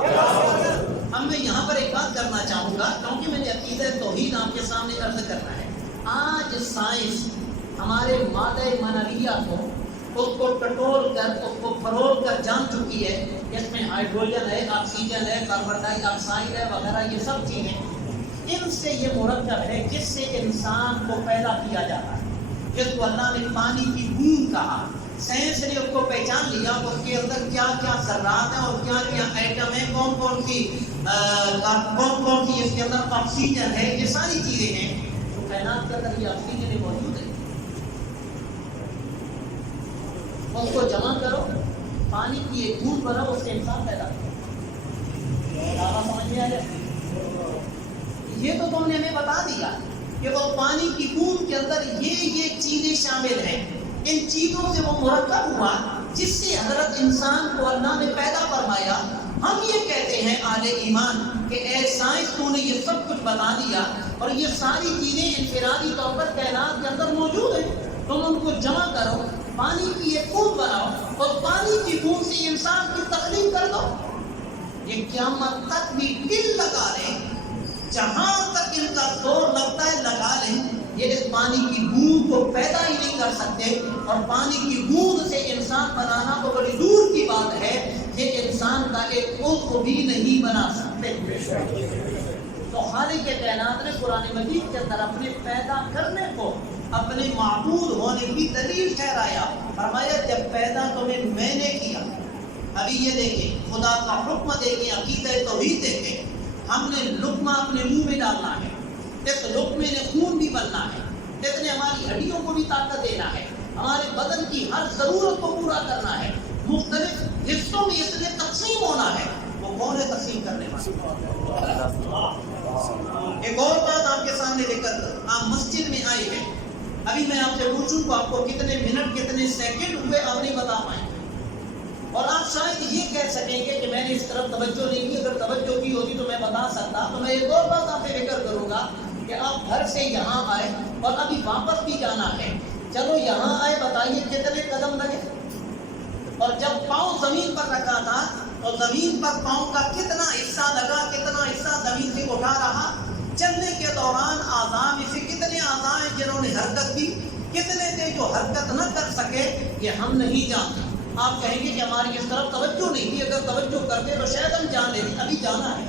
اب میں یہاں پر ایک بات کرنا چاہوں گا کیونکہ میں نے عقیدہ توحید آپ کے سامنے عرض کرنا ہے۔ آج سائنس ہمارے مادہ منویہ کو اس کو ٹٹول کر، اس کو فروغ کر جان چکی ہے، اس میں ہائیڈروجن ہے، آکسیجن ہے، کاربن ڈائی آکسائڈ ہے وغیرہ، یہ سب چیزیں ان سے یہ مرکب ہے جس سے انسان کو پیدا کیا جاتا ہے، جس کو اللہ نے پانی کی بوند کہا۔ سائنس نے اس کو پہچان لیا، اس کے اندر کیا کیا ذرات ہیں اور کیا کیا ایٹم ہیں، کون کون سی اس کے اندر آکسیجن ہے، یہ ساری چیزیں ہیں تو کائنات کے اندر یہ آکسیجن موجود ہے۔ اس کو جمع کرو، پانی کی ایک بوند بناؤ، اس سے انسان پیدا کرو۔ سمجھ میں آ جائے؟ یہ تو تم نے ہمیں بتا دیا کہ وہ پانی کی بوند کے اندر یہ چیزیں شامل ہیں، ان چیزوں سے وہ مرکب ہوا جس سے حضرت انسان کو اللہ نے پیدا فرمایا۔ ہم یہ کہتے ہیں اہل ایمان کہ اے سائنس تو نے یہ سب کچھ بتا دیا اور یہ ساری چیزیں انفرادی طور پر کائنات کے اندر موجود ہیں، تم ان کو جمع کرو، پانی کی ایک بوند بناؤ اور پانی کی بوند سے انسان کی تخلیق کر دو۔ یہ قیامت تک بھی دل لگا لیں، جہاں تک ان کا زور لگتا ہے لگا لیں، یہ اس پانی کی بوند کو پیدا ہی نہیں کر سکتے، اور پانی کی بوند سے انسان بنانا تو بڑی دور کی بات ہے، یہ انسان کا ایک عضو بھی نہیں بنا سکتے۔ تو خالق کائنات نے قرآن مجید کے اندر اپنے پیدا کرنے کو اپنے معبود ہونے کی دلیل ٹھہرایا، فرمایا جب پیدا تمہیں میں نے کیا۔ ابھی یہ دیکھیں، خدا کا حکم دیکھیں، عقیدہ توحید دیکھیں، ہم نے لقمہ اپنے منہ میں ڈالنا ہے، اس لقمے نے خون بھی بننا ہے، اس نے ہماری ہڈیوں کو بھی طاقت دینا ہے، ہمارے بدن کی ہر ضرورت کو پورا کرنا ہے، مختلف حصوں میں اس نے تقسیم ہونا ہے۔ وہ کون ہے تقسیم کرنے والا؟ ایک اور بات آپ کے سامنے لے کر آپ مسجد میں آئے ہیں، ابھی میں آپ سے پوچھوں کہ آپ کو کتنے منٹ کتنے سیکنڈ ہوئے آپ نہیں بتا پائیں گے، اور آپ شاید یہ کہہ سکیں گے کہ میں نے اس طرف توجہ نہیں کی، اگر توجہ کی ہوتی تو میں بتا سکتا۔ تو میں ایک اور بات آپ سے ذکر کروں گا کہ آپ گھر سے یہاں آئے اور ابھی واپس بھی جانا ہے، چلو یہاں آئے، بتائیے کتنے قدم لگے؟ اور جب پاؤں زمین پر رکھا تھا تو زمین پر پاؤں کا کتنا حصہ لگا، کتنا حصہ زمین سے اٹھا رہا؟ چلنے کے دوران اعضاء میں سے کتنے اعضاء ہیں جنہوں نے حرکت کی، کتنے تھے جو حرکت نہ کر سکے؟ یہ ہم نہیں جانتے۔ آپ کہیں گے کہ ہماری اس طرف توجہ نہیں تھی، اگر توجہ کرتے تو شاید ہم جان لیتے۔ ابھی جانا ہے،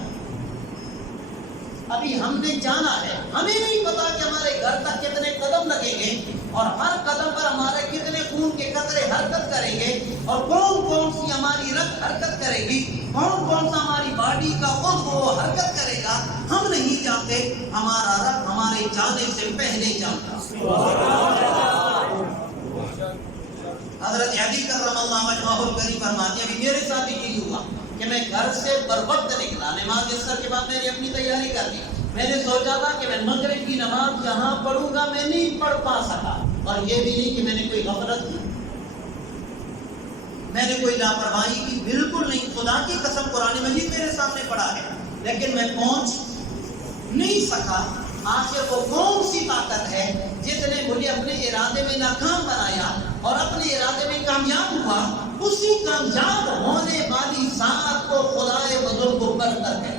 ابھی ہم نے جانا ہے۔ ہمیں نہیں پتا کہ ہمارے گھر تک کتنے قدم لگیں گے اور ہر قدم پر ہمارے کتنے خون کے قطرے حرکت کریں گے، اور کون کون سی ہماری رگ حرکت کرے گی، کون کون سا ہماری باڈی کا عضو وہ حرکت کرے گا، ہم نہیں جانتے۔ ہمارا رب ہمارے جانے سے پہلے جانتا۔ حضرت علی کرم اللہ وجہہ الکریم فرماتے ہیں کہ میرے ساتھ بھی یہی ہوا کہ میں گھر سے بروقت نکلا، نماز عصر کے بعد میں نے اپنی تیاری کر لی۔ میں نے سوچا تھا کہ میں مغرب کی نماز جہاں پڑھوں گا، میں نہیں پڑھ پا سکا، اور یہ بھی نہیں کہ میں نے کوئی غفلت کی، میں نے کوئی لاپرواہی کی، بالکل نہیں۔ خدا کی قسم قرآن مجید میرے سامنے پڑھا ہے، لیکن میں پہنچ نہیں سکا۔ آخر وہ کون سی طاقت ہے جس نے مجھے اپنے ارادے میں ناکام بنایا اور اپنے ارادے میں کامیاب ہوا؟ اسی کامیاب ہونے والی ذات کو خدائے بزرگ برتر ہے۔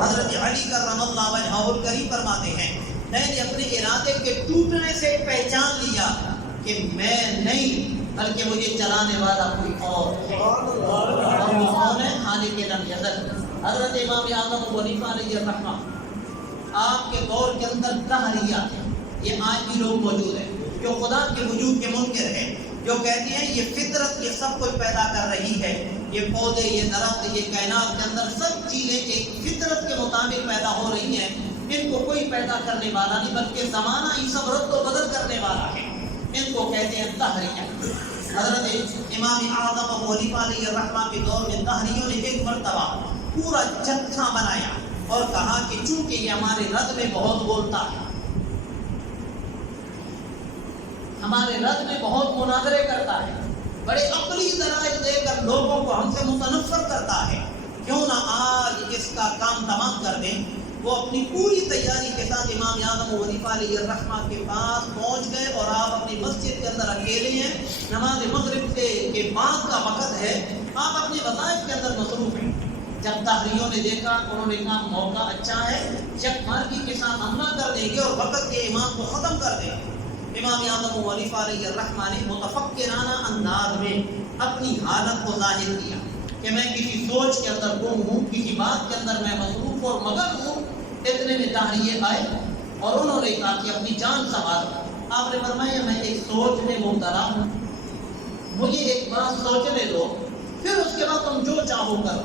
حضرت علی کرم اللہ وجہہ الکریم فرماتے ہیں میں نے اپنے ارادے کے ٹوٹنے سے پہچان لیا کہ میں نہیں بلکہ مجھے چلانے والا کوئی اور ہے، اور وہ کون ہے؟ خالق لم یزل۔ حضرت امام اعظم ابو حنیفہ علیہ الرحمہ، آپ کے دور کے اندر دہریہ ہے، یہ آج بھی لوگ موجود ہیں جو خدا کے وجود کے منکر ہیں، جو کہتے ہیں یہ فطرت یہ سب کچھ پیدا کر رہی ہے، یہ پودے، یہ درخت، یہ کائنات کے اندر سب چیزیں ایک فطرت کے مطابق پیدا ہو رہی ہیں، ان کو کوئی پیدا کرنے والا نہیں بلکہ زمانہ ہی سب رد و بدل کرنے والا ہے، ان کو کہتے ہیں دہریہ۔ حضرت امام اعظم ابو حنیفہ علیہ الرحمہ کے دور میں دہریوں نے ایک مرتبہ پورا جتھا بنایا اور کہا کہ چونکہ یہ ہمارے رد میں بہت بولتا ہے، ہمارے رد میں بہت مناظرے کرتا ہے، بڑے عقلی دلائل دے کر لوگوں کو ہم سے متنفر کرتا ہے، کیوں نہ آج اس کا کام تمام کر دیں۔ وہ اپنی پوری تیاری کے ساتھ امام اعظم ابو حنیفہ علیہ الرحمہ کے پاس پہنچ گئے، اور آپ اپنی مسجد کے اندر اکیلے ہیں، نماز مغرب کے بعد کا وقت ہے، آپ اپنے وظائف کے اندر مصروف ہیں۔ جب دہریوں نے دیکھا، انہوں نے کہا موقع اچھا ہے، یکمارگی کے ساتھ حملہ کر دیں گے اور وقت کے امام کو ختم کر دیں گے۔ امام اعظم ابو حنیفہ علیہ الرحمہ نے متفکرانہ انداز میں اپنی حالت کو ظاہر کیا کہ میں کسی سوچ کے اندر گم ہوں، کسی بات کے اندر میں مصروف اور مگن ہوں۔ اتنے میں دہریے آئے اور انہوں نے کہا کہ اپنی جان سنبھال۔ آپ نے فرمایا میں ایک سوچ میں مبتلا ہوں، مجھے ایک بات سوچنے دو، پھر اس کے بعد تم جو چاہو کرو۔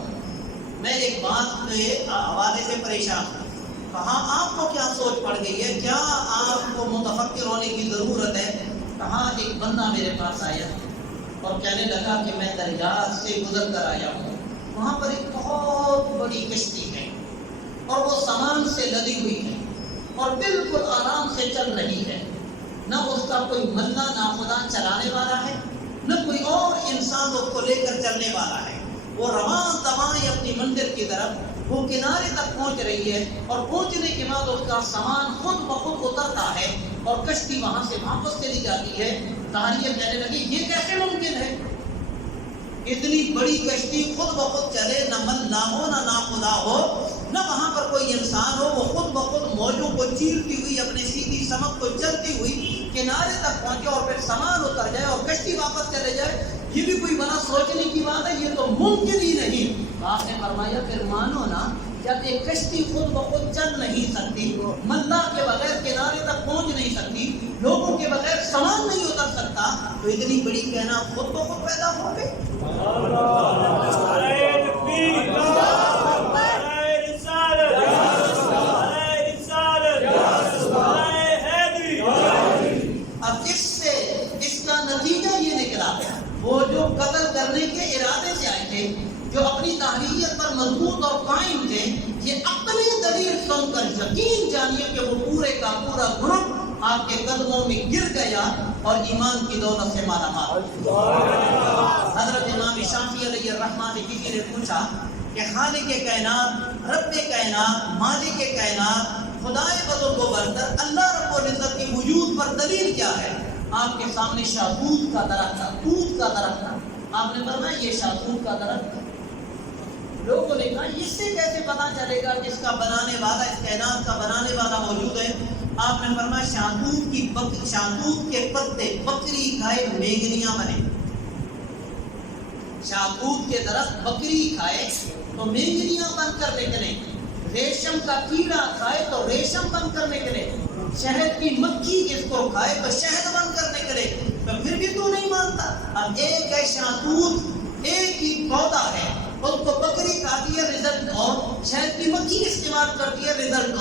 میں ایک بات کے حوالے سے پریشان ہوں۔ کہا آپ کو کیا سوچ پڑ گئی ہے، کیا آپ کو متفکر ہونے کی ضرورت ہے؟ کہا ایک بندہ میرے پاس آیا اور کہنے لگا کہ میں دریا سے گزر کر آیا ہوں، وہاں پر ایک بہت بڑی کشتی ہے اور وہ سامان سے لدی ہوئی ہے اور بالکل آرام سے چل رہی ہے، نہ اس کا کوئی ملا نہ خدا چلانے والا ہے، نہ کوئی اور انسان اس کو لے کر چلنے والا ہے۔ وہ رواں دواں اپنی منزل کی طرف وہ کنارے تک پہنچ رہی ہے، اور پہنچنے کے بعد اس کا سامان خود بخود اترتا ہے اور کشتی وہاں سے واپس چلی جاتی ہے۔ دہریہ کہنے لگی یہ کیسے ممکن ہے؟ اتنی بڑی کشتی خود بخود چلے، نہ ملا ہو نہ خدا ہو، نہ وہاں پر کوئی انسان ہو، وہ خود بخود موجوں کو چیرتی ہوئی اپنے سیدھی سمت کو چلتی ہوئی کنارے تک پہنچے اور پھر سامان اتر جائے اور کشتی واپس چلے جائے، یہ بھی کوئی بڑا سوچنے کی بات ہے؟ یہ تو ممکن ہی نہیں۔ آپ نے فرمایا پھر مانو نا، جب ایک کشتی خود بخود چل نہیں سکتی، ملا کے بغیر کنارے تک پہنچ نہیں سکتی، لوگوں کے بغیر سامان نہیں اتر سکتا، تو اتنی بڑی کائنات خود بخود پیدا ہو گئی۔ اب اس کا نتیجہ یہ نکلا، وہ جو قتل کرنے کے ارادے سے آئے تھے، جو اپنی تحریت پر مضبوط اور قائم تھے، یہ اپنی دلیل سن کر یقین جانیے کہ وہ پورے کا پورا گروپ آپ کے قدموں میں گر گیا اور ایمان کی دولت سے مالا مال۔ حضرت امام شافعی علیہ الرحمہ سے کسی نے پوچھا کہ خالق کائنات، رب کائنات، مالک کائنات، خدائے بزرگ و برتر اللہ رب العزت کی وجود پر دلیل کیا ہے؟ آپ کے سامنے شاہدود کا درخت تھا، دودھ کا درخت تھا. آپ نے فرمایا یہ شاہدود کا درخت تھا. لوگوں نے کہا اس سے کیسے پتا چلے گا کہ اس کا بنانے والا، اس کائنات کا بنانے والا موجود ہے؟ آپ نے فرمایا شاہدود کے پتے بکری کھائے میگنیاں بنے. شاہدود کے درخت بکری کھائے تو میگنیاں بن کر نکلے، ریشم کا کیڑا کھائے تو ریشم بن کر نکلے، شہد کی مکھی اس کو کھائے تو شہد بن کر نکلے. تو پھر بھی تو نہیں مانتا. اب ایک ہے شاہدود، ایک ہی پودا ہے، اس کو بکری کھاتی ہے رزلٹ اور، شہد کی مکھی استعمال کرتی ہے رزلٹ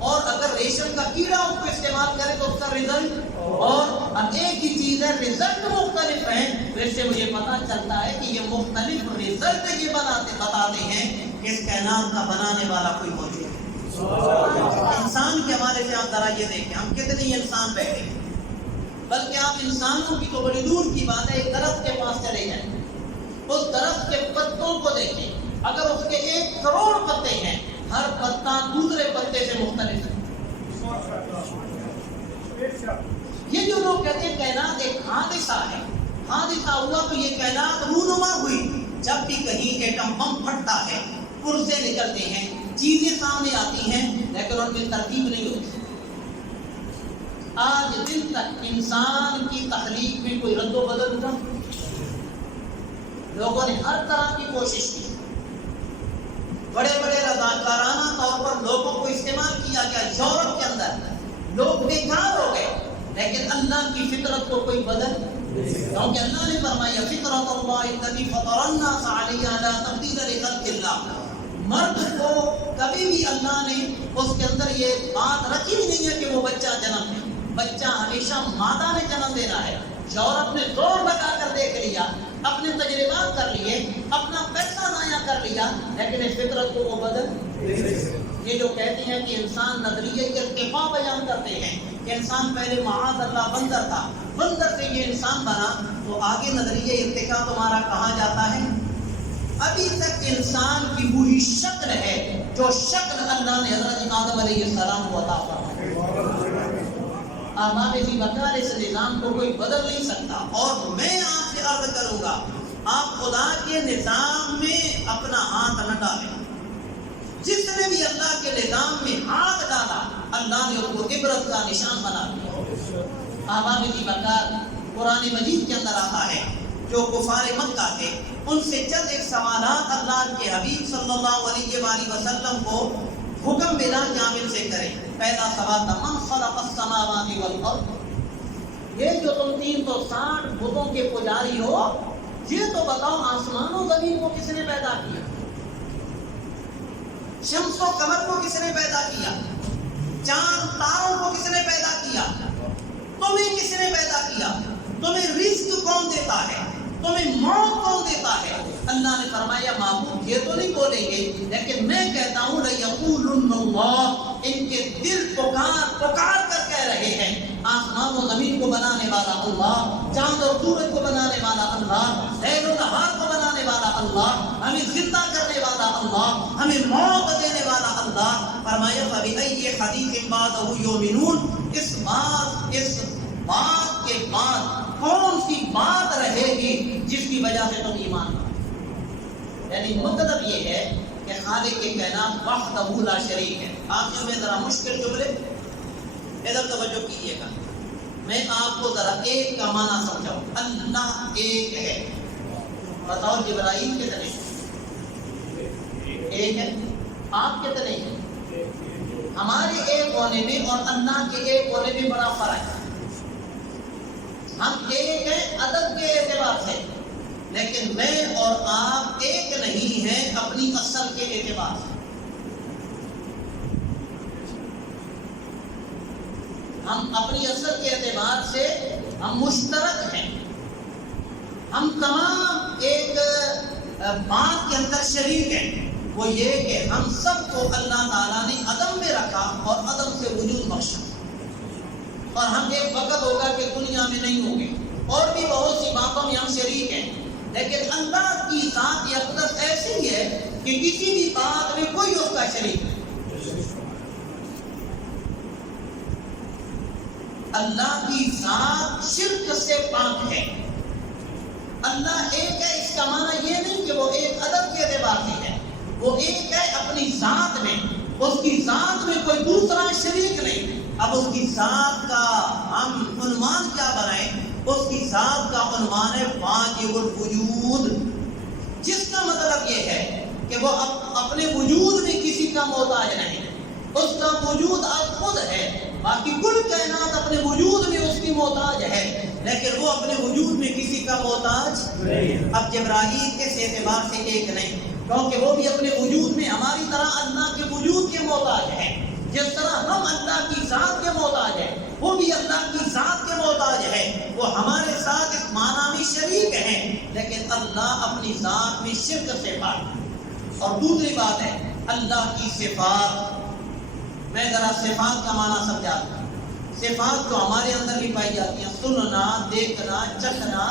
اور اگر ریشم کا کیڑا اس کو استعمال کرے تو اس کا رزلٹ اور. اب ایک ہی چیز ہے، رزلٹ مختلف ہے. ویسے مجھے پتا چلتا ہے کہ یہ مختلف رزلٹ یہ بتاتے ہیں کہ اس کائنات کا بنانے والا کوئی موجود ہے. انسان کے حوالے سے آپ ذرا یہ دیکھیں ہم کتنے انسان بیٹھے ہیں. بلکہ آپ انسانوں کی تو بڑی دور کی بات ہے، ایک درخت کے پاس چلے جائیں، اس درخت کے پتوں کو دیکھیں، اگر اس کے 1 کروڑ پتے ہیں، ہر پتا دوسرے پتے سے مختلف ہے. یہ جو لوگ کہتے ہیں کائنات ایک حادثہ ہے، حادثہ ہوا تو یہ کائنات رونما ہوئی. جب بھی کہیں ایٹم بم پھٹتا ہے، پرزے نکلتے ہیں، چیزیں سامنے آتی ہیں، لیکن ان میں ترتیب نہیں ہوتی. آج دن تک انسان کی تخلیق میں کوئی رد و بدل ہوا؟ لوگوں نے ہر طرح کی کوشش کی، بڑے بڑے رضاکارانہ طور پر لوگوں کو استعمال کیا گیا. یورپ کے اندر لوگ بیکار ہو گئے، لیکن اللہ کی فطرت کو کوئی بدل، کیونکہ اللہ نے فرمایا فطرت اللہ الذی فطر الناس علیہا لا تبدیل لخلق اللہ. مرد کو کبھی بھی اللہ نے اس کے اندر یہ بات رکھی نہیں ہے کہ وہ بچہ جنم دے. بچہ ہمیشہ مادہ نے جنم دینا ہے. یورپ نے زور لگا کر دیکھ لیا، اپنے تجربات کر لیے، اپنا پیسہ ضائع کر لیا، لیکن اس فطرت کو وہ بدل. یہ جو کہتے ہیں کہ انسان نظریے کے ارتقاء بیان کرتے ہیں کہ انسان پہلے معاذ اللہ بندر تھا، بندر سے یہ انسان بنا، تو آگے نظریے ارتقاء تمہارا کہاں جاتا ہے؟ ابھی تک انسان کی وہی شکل ہے جو شکل اللہ نے حضرت آدم علیہ السلام کو عطا فرمائی. امام جی بکار اس نظام کو کوئی بدل نہیں سکتا. اور میں آپ سے عرض کروں گا آپ خدا کے نظام میں اپنا ہاتھ نہ ڈالیں. جس نے بھی اللہ کے نظام میں ہاتھ ڈالا اللہ نے اس کو عبرت کا نشان بنا دیا. امام جی بکار قرآن مجید کے اندر آتا ہے جو کفار مکہ تھے ان سے چند ایک سوالات اللہ کے حبیب صلی اللہ علیہ وآلہ وسلم کو حکم ملا کہ آپ ان سے کریں. پہلا سوال تھا من خلق السماوات والارض. یہ جو تم 360 بتوں کے پجاری ہو، یہ تو بتاؤ آسمان و زمین کو کس نے پیدا کیا؟ شمس و قمر کو کس نے پیدا کیا؟ چاند تاروں کو کس نے پیدا کیا؟ تمہیں کس نے پیدا کیا؟ تمہیں رزق کون دیتا ہے؟ تمہیں موت کون دیتا ہے؟ اللہ نے فرمایا معبود یہ تو نہیں بولیں گے، لیکن میں کہتا ہوں لَيَقُولُنَّ اللَّهُ. ان کے دل پکار کر کہہ رہے ہیں آسمان و زمین کو بنانے والا اللہ، چاند اور سورج کو بنانے والا اللہ، لیل و نہار کو بنانے والا اللہ، ہمیں زندہ کرنے والا اللہ، ہمیں موت دینے والا اللہ. فرمایا فَبِأَيِّ حَدِيثٍ بَعْدَهُ يُؤْمِنُونَ. اس بات کے بعد کون سی بات رہے گی جس کی وجہ سے تم ایمان کرو؟ یعنی مطلب یہ ہے کہ خالق کے کائنات وحدہ لا شریک ہے. آپ جو میں ذرا مشکل جملے ادھر توجہ کیجیے گا، میں آپ کو ذرا ایک کا معنی سمجھاؤں. اللہ ایک ہے. بتاؤ جبرائیل کتنے ایک ہے؟ آپ کتنے ہیں؟ ہمارے ایک ہونے میں اور اللہ کے ایک ہونے میں بڑا فرق ہے. ہم ایک ہیں عدد کے اعتبار سے، لیکن میں اور آپ ایک نہیں ہیں اپنی اصل کے اعتبار سے. ہم اپنی اصل کے اعتبار سے ہم مشترک ہیں. ہم تمام ایک بات کے اندر شریک ہیں، وہ یہ کہ ہم سب کو اللہ تعالیٰ نے عدم میں رکھا اور عدم سے وجود بخشا. اور ہم ایک وقت ہوگا کہ دنیا میں نہیں ہوں گے، اور بھی بہت سی باتوں میں ہم شریک ہیں، لیکن اللہ کی ذات اقدس ایسی ہے کہ کسی بھی بات میں کوئی اس کا شریک نہیں. اللہ کی ذات شرک سے پاک ہے. اللہ ایک ہے، اس کا معنی یہ نہیں کہ وہ ایک عدد کے اعتبار سے ہے، وہ ایک ہے اپنی ذات میں، اس کی ذات میں کوئی دوسرا شریک نہیں. اب اس کی ذات کا ہم عنوان کیا بنائیں؟ اس کی ذات کا عنوان ہے واجب الوجود، جس کا مطلب یہ ہے کہ وہ اپنے وجود میں کسی کا محتاج نہیں. اس کا وجود اب خود ہے، باقی کل کائنات اپنے وجود میں اس کی محتاج ہے، لیکن وہ اپنے وجود میں کسی کا محتاج نہیں. اب جبرائیل اس اعتبار سے ایک نہیں، کیونکہ وہ بھی اپنے وجود میں ہماری طرح اللہ کے وجود کے محتاج ہیں. جس طرح ہم اللہ کی ذات کے محتاج ہیں، وہ بھی اللہ کی ذات کے محتاج ہے. وہ ہمارے ساتھ اس معنی میں شریک ہیں، لیکن اللہ اپنی ذات میں شرک سے پاک ہے. اور دوسری بات ہے اللہ کی صفات. میں ذرا صفات کا معنی سمجھا دوں. صفات جو ہمارے اندر بھی پائی جاتی ہیں، سننا، دیکھنا، چکھنا،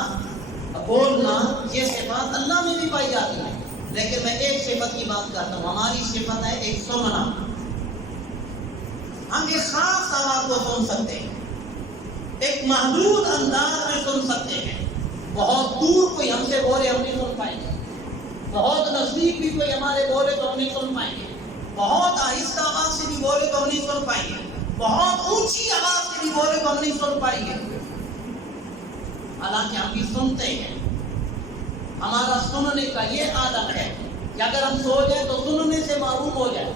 بولنا، یہ صفات اللہ میں بھی پائی جاتی ہیں. لیکن میں ایک صفت کی بات کرتا ہوں. ہماری صفت ہے ایک سننا. ہم ایک خاص آواز کو سن سکتے ہیں، ایک محدود انداز میں سن سکتے ہیں. بہت دور کوئی ہم سے بولے ہم نہیں سن پائیں گے، بہت نزدیک بھی کوئی ہمارے بولے تو ہم نہیں سن پائیں گے، بہت آہستہ آواز سے بھی بولے تو ہم نہیں سن پائیں گے، بہت اونچی آواز سے بھی بولے تو ہم نہیں سن پائیں گے. حالانکہ ہم بھی سنتے ہیں. ہمارا سننے کا یہ عادت ہے کہ اگر ہم سو جائیں تو سننے سے معروف ہو جائے.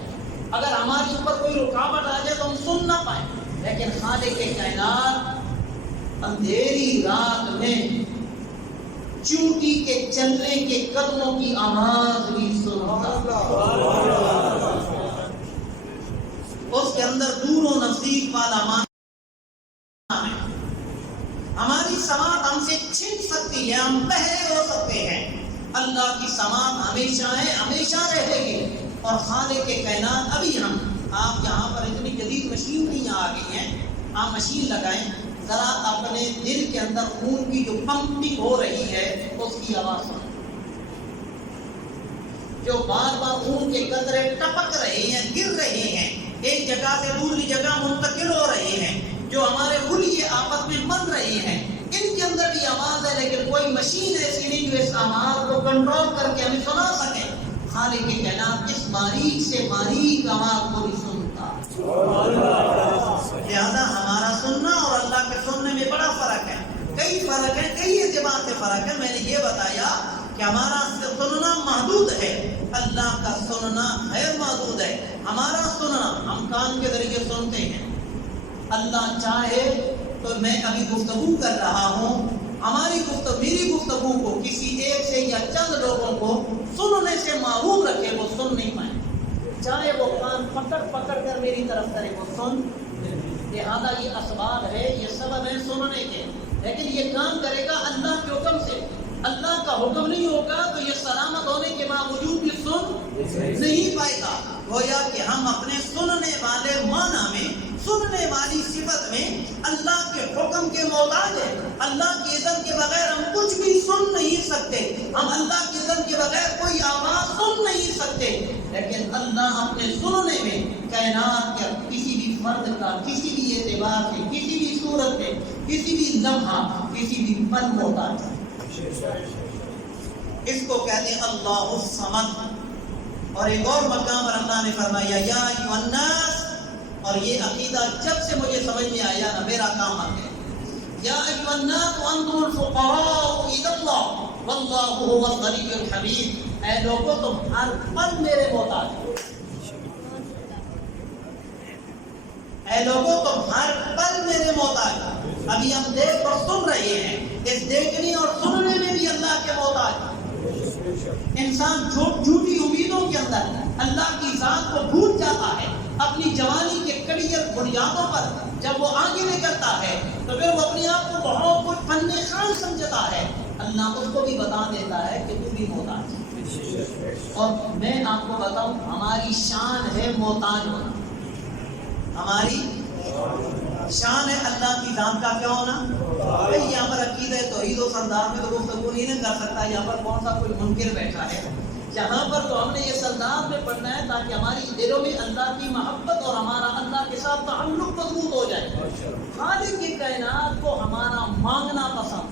اگر ہمارے اوپر کوئی رکاوٹ آ جائے تو ہم سن نہ پائیں. لیکن خالق کائنات اندھیری رات میں چونٹی کے چلنے کے قدموں کی آواز بھی سنتا. اس کے اندر دور و نزدیک والا معنی ہے. ہماری سماعت ہم سے چھن سکتی ہے، ہم بہرے ہو سکتے ہیں. اللہ کی سماعت ہمیشہ ہے، ہمیشہ رہے گی. اور خالق کائنات ابھی آپ یہاں پر اتنی جدید مشینری آ گئی ہیں، آپ مشین لگائیں، ذرا اپنے دل کے اندر خون کی جو پمپنگ ہو رہی ہے اس کی آواز سنیں. جو بار بار خون کے قطرے ٹپک رہے ہیں، گر رہے ہیں، ایک جگہ سے دوسری جگہ منتقل ہو رہے ہیں، جو ہمارے خلیے آپس میں بن رہے ہیں، ان کے اندر بھی آواز ہے. لیکن کوئی مشین ایسی نہیں جو اس آواز کو کنٹرول کر کے ہمیں سنا سکے. خالق کائنات اس باریک سے باریک آواز کو نہیں سنتا. لہذا ہمارا سننا اور اللہ کے سننے میں بڑا فرق ہے. کئی فرق ہے، کئی اعتبار سے فرق ہے. میں نے یہ بتایا کہ ہمارا سننا محدود ہے، اللہ کا سننا غیر محدود ہے. ہمارا سننا ہم کان کے ذریعے سنتے ہیں. اللہ چاہے تو میں ابھی گفتگو کر رہا ہوں، ہماری گفتگو، میری گفتگو کو کسی ایک سے یا چند لوگوں کو سننے سے معروف رکھے، وہ سن نہیں پائیں. چاہے وہ کان پکڑ کر میری طرف کرے، وہ سن. لہذا یہ اسباب ہے، یہ سبب ہے سننے کے. لیکن یہ کام کرے گا اللہ کے حکم سے. اللہ کا حکم نہیں ہوگا تو یہ سلامت ہونے کے باوجود بھی سن نہیں پائے گا. گویا کہ ہم اپنے سننے والے معنی میں، سننے والی صفت میں اللہ کے حکم کے محتاج ہیں. اللہ کی اذن کے بغیر ہم کچھ بھی سن نہیں سکتے. ہم اللہ کی اذن کے بغیر کوئی آواز سن نہیں سکتے. لیکن اللہ اپنے سننے میں کائنات کے کسی بھی فرد کا کسی بھی اعتبار سے، کسی بھی صورت میں، کسی بھی لمحہ، کسی بھی پل محتاج ہے. اس کو کہتے ہیں اللہ الصمد. اور ایک اور مقام پر اللہ نے فرمایا یا ایھا الناس، اور یہ عقیدہ جب سے مجھے سمجھ میں آیا نا میرا کام آ گیا. یا ایھا الناس انتم الفقراء الی اللہ واللہ هو الغنی الحمید. اے لوگوں تم ہر پل میرے محتاج ہو. اے لوگوں تم ہر پل میرے محتاج ہو. ابھی ہم دیکھ اور سن رہے ہیں، اس دیکھنے اور سننے میں بھی اللہ کے محتاج ہے. انسان جھوٹی امیدوں کے اندر اللہ کی ذات کو بھول جاتا ہے. اپنی جوانی کے کڑیل بنیادوں پر جب وہ آگے نکلتا ہے تو پھر وہ اپنے آپ کو بہت کچھ فن خان سمجھتا ہے. اللہ اس کو بھی بتا دیتا ہے کہ تو بھی محتاج ہے. اور میں آپ کو بتاؤں، ہماری شان ہے محتاج ہونا. ہماری شان ہے اللہ کی ذات کا کیا ہونا. یہاں پر عقیدہ توحید و سردار میں تو گفتگو نہیں کر سکتا. یہاں پر کون سا کوئی منکر بیٹھا ہے یہاں پر تو ہم نے یہ سلطان میں پڑھنا ہے تاکہ ہماری دلوں میں اللہ کی محبت اور ہمارا اللہ کے ساتھ تعلق مضبوط ہو جائے. خالق کی کائنات کو ہمارا مانگنا پسند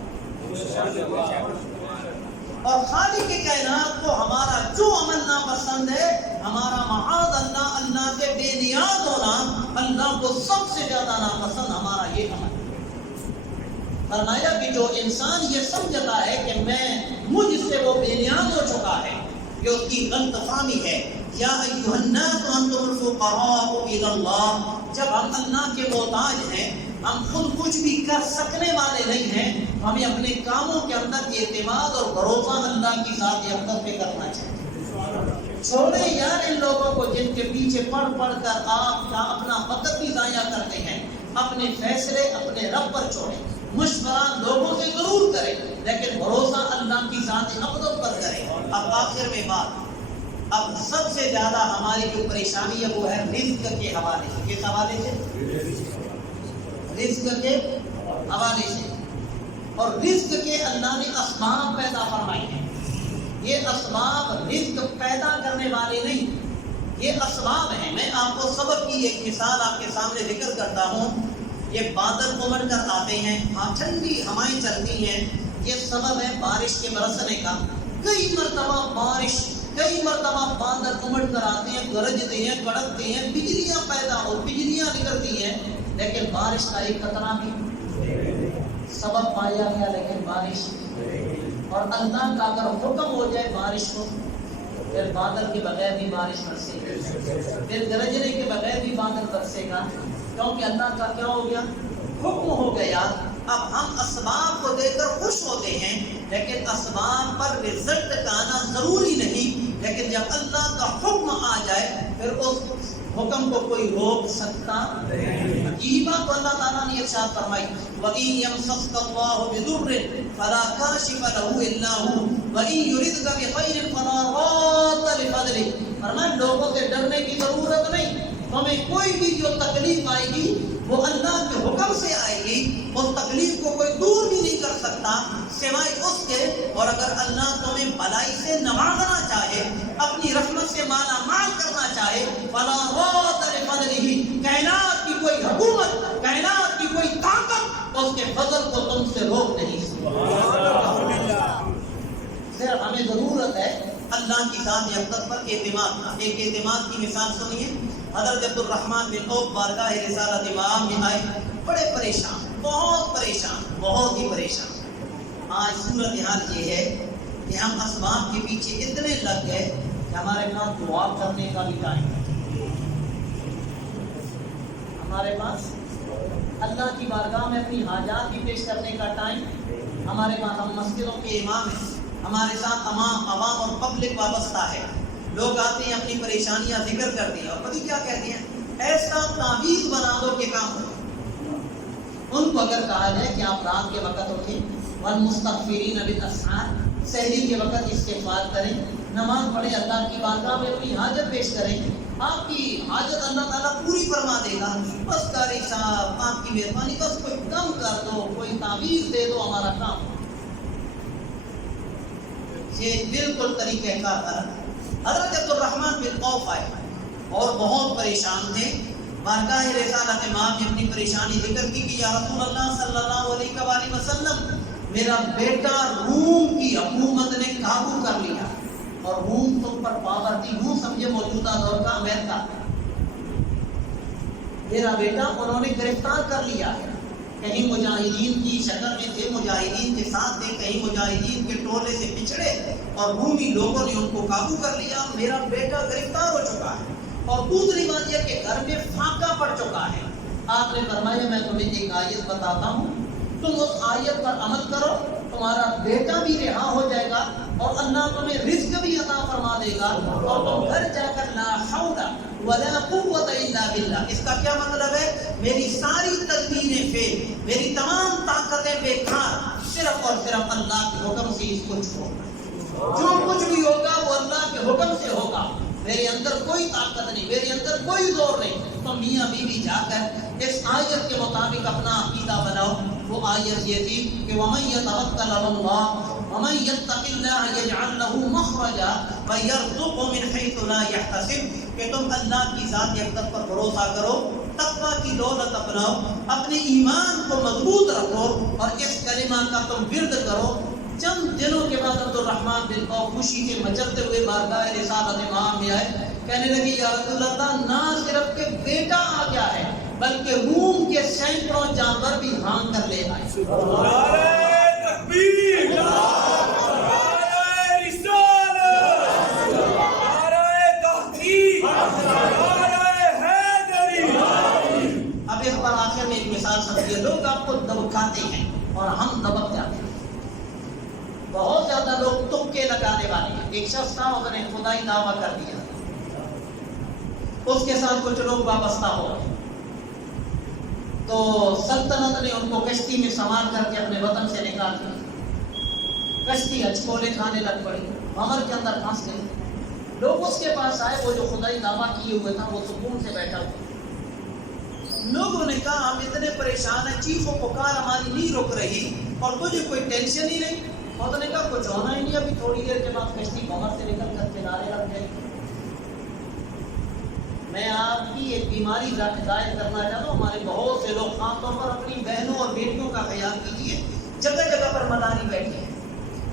اور خالق کی کائنات کو ہمارا جو عمل ناپسند ہے. ہمارا معاذ اللہ اللہ سے بے نیاز ہونا اللہ کو سب سے زیادہ ناپسند ہمارا یہ عمل. فرمایا کہ جو انسان یہ سمجھتا ہے کہ میں مجھ سے وہ بے نیاز ہو چکا ہے، یہ اس کی غلط فہمی ہے. یا ایھا الناس انتم الفقراء الی اللہ، جب ہم اللہ کے محتاج ہیں، ہم خود کچھ بھی کر سکنے والے نہیں ہیں، ہمیں اپنے کاموں کے اندر اعتماد اور بھروسہ اللہ کی ذات اقدس پہ کرنا چاہیے. چھوڑیں یار ان لوگوں کو جن کے پیچھے پڑھ کر آپ کا اپنا وقت بھی ضائع کرتے ہیں. اپنے فیصلے اپنے رب پر چھوڑیں. مشورہ لوگوں سے ضرور کریں لیکن بھروسہ اللہ کی ذات اقدس پر کریں. اب آخر میں بات، اب سب سے زیادہ ہماری جو پریشانی ہے وہ ہے رزق کے حوالے سے. کس حوالے سے؟ رزق کے حوالے سے. اور رزق کے اللہ نے اسباب پیدا فرمائے ہیں. یہ اسباب رزق پیدا کرنے والے نہیں، یہ اسباب ہیں. میں آپ کو سبب کی ایک مثال آپ کے سامنے ذکر کرتا ہوں. یہ بادل امڑ کر آتے ہیں، ٹھنڈی ہوائیں چلتی ہیں، یہ سبب ہے بارش کے برسنے کا. کئی مرتبہ بادل امڑ کر آتے ہیں، گرجتے ہیں، کڑکتے ہیں، بجلیاں پیدا ہو، بجلیاں نکلتی ہیں، لیکن بارش کا ایک قطرہ بھی سبب پایا گیا لیکن بارش. اور اللہ کا اگر حکم ہو جائے بارش کو، پھر بادل کے بغیر بھی بارش برسے گا، پھر گرجنے کے بغیر بھی بادل برسے گا، کیونکہ اللہ کا کیا ہو گیا؟ حکم ہو گیا. اب ہم اسباب کو دیکھ کر خوش ہوتے ہیں لیکن اسباب پر رزلٹ کا آنا ضروری نہیں. لیکن جب اللہ کا حکم آ جائے پھر اس حکم کو کوئی روک سکتا نہیں. یہی بات اللہ تعالیٰ نے ارشاد فرمائی، وَإِن يَمْسَسْكَ اللَّهُ بِضُرٍّ فَلَا كَاشِفَ لَهُ إِلَّا هُوَ وَإِن يُرِدْكَ بِخَيْرٍ فَلَا رَادَّ لِفَضْلِهِ. فرمایا لوگوں سے ڈرنے کی ضرورت نہیں. ہمیں کوئی بھی جو تکلیف آئے گی وہ اللہ کے حکم سے آئے گی. اس تکلیف کو کوئی دور بھی نہیں کر سکتا سوائے اس کے. اور اگر اللہ تمہیں بلائی سے نوازنا چاہے، اپنی رحمت سے مالا مال کرنا چاہے، فلا راد لفضلہ، کائنات کی کوئی حکومت، کائنات کی کوئی طاقت اس کے فضل کو تم سے روک نہیں سکتی. صرف ہمیں ضرورت ہے اللہ کی ذات اقدس پر اعتماد کا. ایک اعتماد کی مثال سنیے. حضرت عبد الرحمن بن عوف بارگاہ رسالت امام میں آئے، بڑے پریشان، بہت ہی پریشان. آج صورتحال یہ ہے کہ ہم اسباب کے پیچھے اتنے لگ گئے کہ ہمارے پاس دعا کرنے کا بھی ٹائم ہے. ہمارے پاس اللہ کی بارگاہ میں اپنی حاجات بھی پیش کرنے کا ٹائم. ہمارے پاس، ہم مسجدوں کے امام ہیں، ہمارے ساتھ عوام اور پبلک وابستہ ہے. لوگ آتے ہیں اپنی پریشانیاں ذکر کرتے ہیں اور پتہ کیا کہتے ہیں؟ ایسا تعویذ بنا دو کہ کام ہو. ان کو اگر کہا جائے کہ آپ رات کے وقت اٹھیں، والمستغفرین بالاسحار، سحری کے وقت استغفار کریں، نماز پڑھیں، اللہ کی بارگاہ میں اپنی حاجت پیش کریں، آپ کی حاجت اللہ تعالیٰ پوری فرما دے گا. بس قاری صاحب آپ کی مہربانی، بس کوئی کم کر دو، کوئی تعویذ دے دو، ہمارا کام. یہ بالکل طریقہ کار غلط. حضرت عبد الرحمن بن عوف آئے اور بہت پریشان تھے. بارگاہ رسالت امام نے اپنی پریشانی ذکر کی کہ یا رسول اللہ صلی اللہ علیہ وآلہ وسلم، میرا بیٹا روم کی حکومت نے قابو کر لیا اور روم تم پر پاور تھی. یوں سمجھے موجودہ دور کا امریکہ. میرا بیٹا انہوں نے گرفتار کر لیا ہے. کہیں مجاہدین کی شکل میں تھے، مجاہدین کے ساتھ تھے، کہیں مجاہدین کے ٹولے سے پچھڑے اور رومی لوگوں نے ان کو قابو کر لیا. میرا بیٹا گرفتار ہو چکا ہے. اور دوسری بات یہ کہ گھر میں فاقہ پڑ چکا ہے. آپ نے فرمایا میں تمہیں ایک آیت بتاتا ہوں، تم اس آیت پر عمل کرو، تمہارا بیٹا بھی رہا ہو جائے گا اور اللہ تمہیں رزق بھی عطا فرما دے گا اور تم گھر جا کر لا حول ولا قوت الا باللہ. اس کا کیا مطلب ہے؟ میری ساری تدبیریں فیل، میری تمام طاقتیں بیکار، صرف اور صرف اللہ کے حکم سے اس کو چھوڑنا. جو کچھ بھی ہوگا وہ اللہ کے حکم سے ہوگا. میرے اندر کوئی طاقت نہیں، میرے اندر کوئی زور نہیں. تو میاں بیوی جا کر اس آیت کے مطابق اپنا عقیدہ بناؤ. وہ آیت یہ تھی کہ وَمَن يَتَوَكَّلْ عَلَى اللَّهِ وَمَن يَتَّقِ اللَّهَ يَجْعَلْ لَهُ مَخْرَجًا. وَيَرْزُقْهُ مِنْ حَيْثُ لَا يَحْتَسِبُ کہ تم اللہ کی ذات اقدس پر بھروسہ کرو، تقویٰ کی دولت اپناؤ، اپنے ایمان کو مضبوط رکھو اور اس کلمہ کا تم ورد کرو۔ چند دنوں کے بعد عبد الرحمن بن عوف خوشی کے مچلتے ہوئے بارگاہ رسالت امام میں آئے، کہنے لگے یا رسول اللہ، نہ صرف کہ بیٹا آ گیا ہے بلکہ روم کے سینکڑوں جانور بھی بھانگ کر لے آئے۔ نعرہ تکبیر، نعرہ رسالت، نعرہ تحقیق، نعرہ حیدری۔ اب اس پر آخر میں ایک مثال سمجھیے، لوگ آپ کو دبکاتے ہیں اور ہم دبک جاتے ہیں۔ بہت زیادہ لوگ تکے لگانے والے ہیں۔ ایک شخص تھا، اس نے خدائی دعویٰ کر دیا، اس کے ساتھ کچھ لوگ وابستہ ہو گئے، تو سلطنت نے ان کو کشتی میں سوار کر کے اپنے وطن سے نکال دیا۔ کشتی ہچکولے کھانے لگ پڑی، بھنور کے اندر پھنس گئی۔ لوگ اس کے پاس آئے، وہ جو خدائی دعویٰ کیے ہوئے تھا وہ سکون سے بیٹھا ہوا۔ لوگوں نے کہا ہم اتنے پریشان ہیں، چیخ و پکار ہماری نہیں رک رہی اور تجھے کوئی ٹینشن ہی نہیں۔ اور نے کہا کچھ ہونا ہی نہیں، ابھی تھوڑی دیر کے بعد کشتی بھنور سے نکل کر کنارے لگ جائے گی۔ میں آپ کی ایک بیماری ظاہر کرنا چاہتا ہوں، ہمارے بہت سے لوگ خاص طور پر اپنی بہنوں اور بیٹیوں کا خیال کیجیے، جگہ جگہ پر مداری بیٹھے ہیں،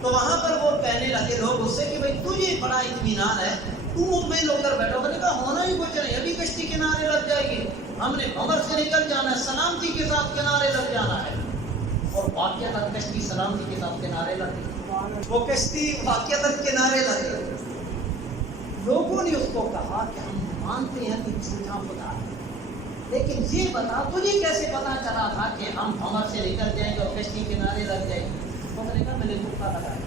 تو وہاں پر وہ کہنے لگے لوگ اس سے کہ بھائی تجھے بڑا اطمینان ہے، تو مطمئن ہو کر بیٹھو۔ میں نے کہا ہونا ہی کچھ نہیں، ابھی کشتی کنارے لگ جائے گی، ہم نے بھنور سے نکل جانا ہے، سلامتی کے ساتھ کنارے لگ جانا ہے۔ اور واقعہ کشتی سلامتی کے ساتھ کنارے لگ گئی، وہ کشتی واقعہ کنارے لگ گئی۔ لوگوں نے اس کو کہا کہ ہم مانتے ہیں کہ جھوٹا خدا ہے، لیکن یہ بتا تجھے کیسے پتا چلا تھا کہ ہم بھنور سے نکل جائیں گے اور کشتی کنارے لگ جائے گی؟ انہوں نے کہا میں نے تکا لگایا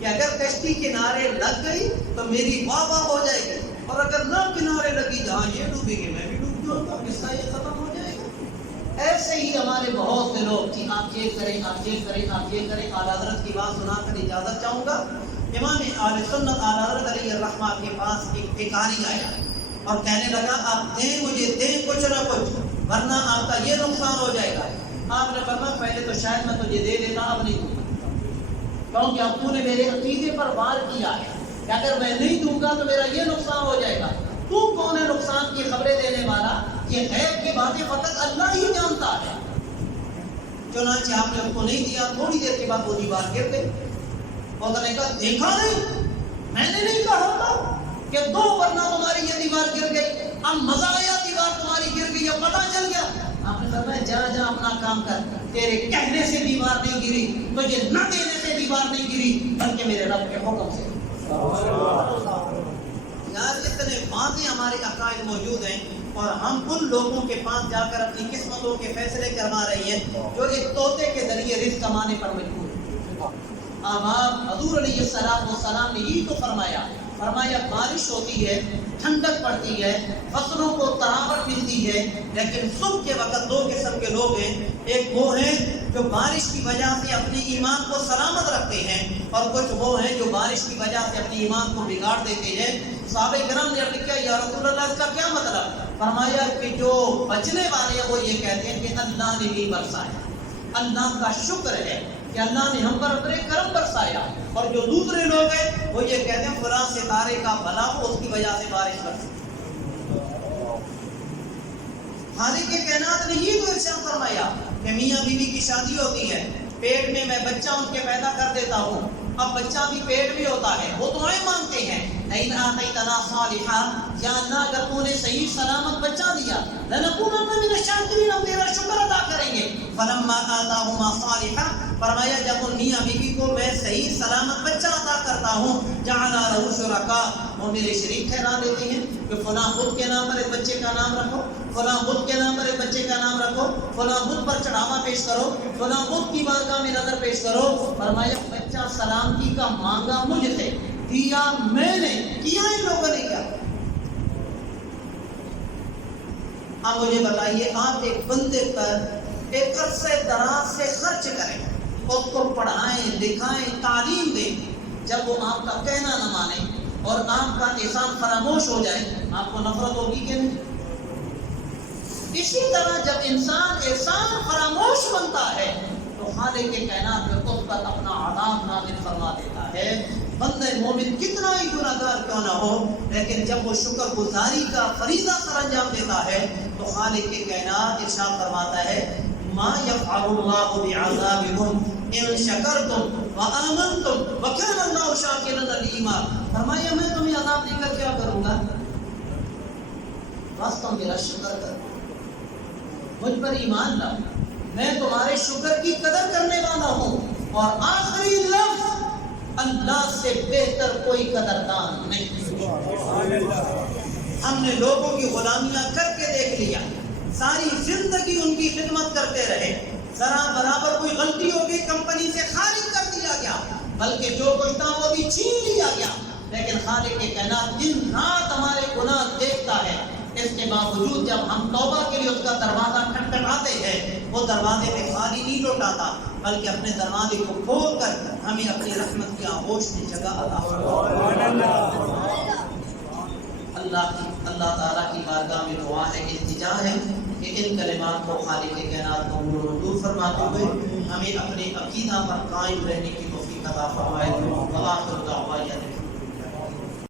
کہ اگر کشتی کنارے لگ گئی تو میری واہ واہ ہو جائے گی، اور اگر نہ کنارے لگی جہاں یہ ڈوبے گی میں بھی ڈوب جاؤں گا، قصہ یہ ختم ہو جائے گا۔ ایسے ہی ہمارے بہت سے لوگ کہ آپ یہ کریں، آپ یہ کریں، آپ یہ کریں۔ اعلیٰ حضرت کی بات سنا کر اجازت چاہوں گا۔ امام اہل سنت اعلیٰ حضرت علیہ الرحمہ کے پاس ایک بھکاری آیا اور کہنے لگا آپ دیں مجھے، دیں کچھ نہ کچھ ورنہ آپ کا یہ نقصان ہو جائے گا۔ آپ نے فرمایا پہلے تو شاید میں تجھے دے دیتا، اب نہیں دوں گا، کیونکہ اب تو نے میرے عقیدے پر وار کیا ہے کہ اگر میں نہیں دوں گا تو میرا یہ نقصان ہو جائے گا۔ تو کون ہے نقصان کی خبریں دینے والا؟ یہ غیب کی باتیں فقط اللہ ہی جانتا ہے۔ چنانچہ آپ نے اس کو نہیں دیا، تھوڑی دیر کے بعد وہ دیوار گر گئی۔ اور نے کہا دیکھا نہیں، میں نے نہیں کہا تھا کہ دو ورنہ تمہاری یہ دیوار گر گئی، اب مزہ آیا دیوار تمہاری گر گئی، اب پتہ چل گیا۔ آپ نے فرمایا جا جا اپنا کام کر، تیرے کہنے سے دیوار نہیں گری، تجھے نہ دینے سے دیوار نہیں گری، بلکہ میرے رب کے حکم سے۔ یار اتنے واضح ہمارے عقائد موجود ہیں اور ہم ان لوگوں کے پاس جا کر اپنی قسمتوں کے فیصلے کروا رہے ہیں جو ایک طوطے کے ذریعے رزق کمانے پر مجبور ہیں۔ آپ حضور علیہ السلام نے یہی تو فرمایا بارش ہوتی ہے، ٹھنڈک پڑتی ہے، فصلوں کو تراوٹ ملتی ہے، لیکن صبح کے وقت دو قسم کے لوگ ہیں، ایک وہ ہیں جو بارش کی وجہ سے اپنے ایمان کو سلامت رکھتے ہیں، اور کچھ وہ ہیں جو بارش کی وجہ سے اپنے ایمان کو بگاڑ دیتے ہیں۔ صحابہ کرام نے عرض کیا یا رسول اللہ اس کا کیا مطلب؟ فرمایا کہ جو بچنے والے ہیں وہ یہ کہتے ہیں کہ اللہ نے بھی برسایا، اللہ کا شکر ہے کہ اللہ نے ہم پر اپنے کرم برسایا، اور جو دوسرے لوگ ہیں وہ یہ کہتے ہیں فلاں ستارے کا بھلا ہو اس کی وجہ سے بارش برسی۔ خالق کائنات نے یہ تو ارشاد فرمایا کہ میاں بیوی کی شادی ہوتی ہے، پیٹ میں میں بچہ ان کے پیدا کر دیتا ہوں، اب بچہ بھی پیٹ میں ہوتا ہے، وہ دعائیں مانگتے ہیں لئن آتیتنا صالحا، یا اللہ اگر تو نے صحیح سلامت بچہ دیا لنکونن من الشاکرین، ہم تیرا شکر ادا کریں گے۔ فلما آتاہما صالحا، فرمایا جب ان میاں بیوی کو میں صحیح سلامت بچہ عطا کرتا ہوں جعل لہ شرکاء، وہ میرے شریک ٹھہرا دیتے ہیں کہ فلاں بدھ کے نام پر ایک بچے کا نام رکھو، فلاں بدھ کے نام پر ایک بچے کا نام رکھو، فلاں بدھ پر چڑھاوا پیش کرو، فلاں بدھ کی بارگاہ میں نظر پیش کرو۔ فرمایا بچہ سلامتی کا مانگا مجھ سے، دیا میں نے، کیا ان لوگوں نے کیا؟ اب مجھے بتائیے آپ ایک بندے پر ایک عرصے دراز سے خرچ کریں، اس کو پڑھائیں، لکھائیں، تعلیم دیں، جب وہ آپ کا کہنا نہ مانے اور آپ کا احسان فراموش ہو جائے، آپ کو نفرت ہوگی کہ نہیں؟ اسی طرح جب انسان احسان فراموش بنتا ہے تو خالق کائنات میں اس پر اپنا عذاب نازل فرما دیتا ہے۔ ہے بندہ مومن کتنا ہی گناہگار کیوں نہ ہو، لیکن جب وہ شکر گزاری کا فریضہ سر انجام دیتا ہے تو خالق کے کائنات ارشاد فرماتا ہے ما یفعل اللہ بعذابکم ان شکرتم وآمنتم وکان اللہ شاکرا علیما۔ فرمایا میں تمہیں عذاب دے کر کیا کروں گا، بس تم میرا شکر کرو، مجھ پر ایمان لاؤ، میں تمہارے شکر کی قدر کرنے والا ہوں، اور آخری لفظ اللہ سے بہتر کوئی قدردان نہیں۔ ہم نے لوگوں کی غلامیاں کر کے دیکھ لیا، ساری زندگی ان کی خدمت کرتے رہے، ذرا برابر کوئی غلطی ہوگی کمپنی سے خارج کر دیا گیا، بلکہ جو کچھ تھا وہ بھی چھین لیا گیا، لیکن خالق کے کائنات دن رات ہمارے گناہ دیکھتا ہے، اس کے باوجود جب ہم توبہ کے لیے اس کا دروازہ کھٹکھٹاتے ہیں وہ دروازے پہ خالی نہیں لوٹاتا، بلکہ اپنے دروازے کو کھول کر ہمیں اپنی رحمت کی آغوش میں جگہ عطا فرماتا ہے۔ اللہ تعالیٰ کی بارگاہ میں دعا ہے، التجا ہے کہ ان کلمات کو خالق کائنات کو منظور فرماتے ہوئے ہمیں اپنے عقیدہ پر قائم رہنے کی توفیق عطا فرمائے۔ وآخر دعوانا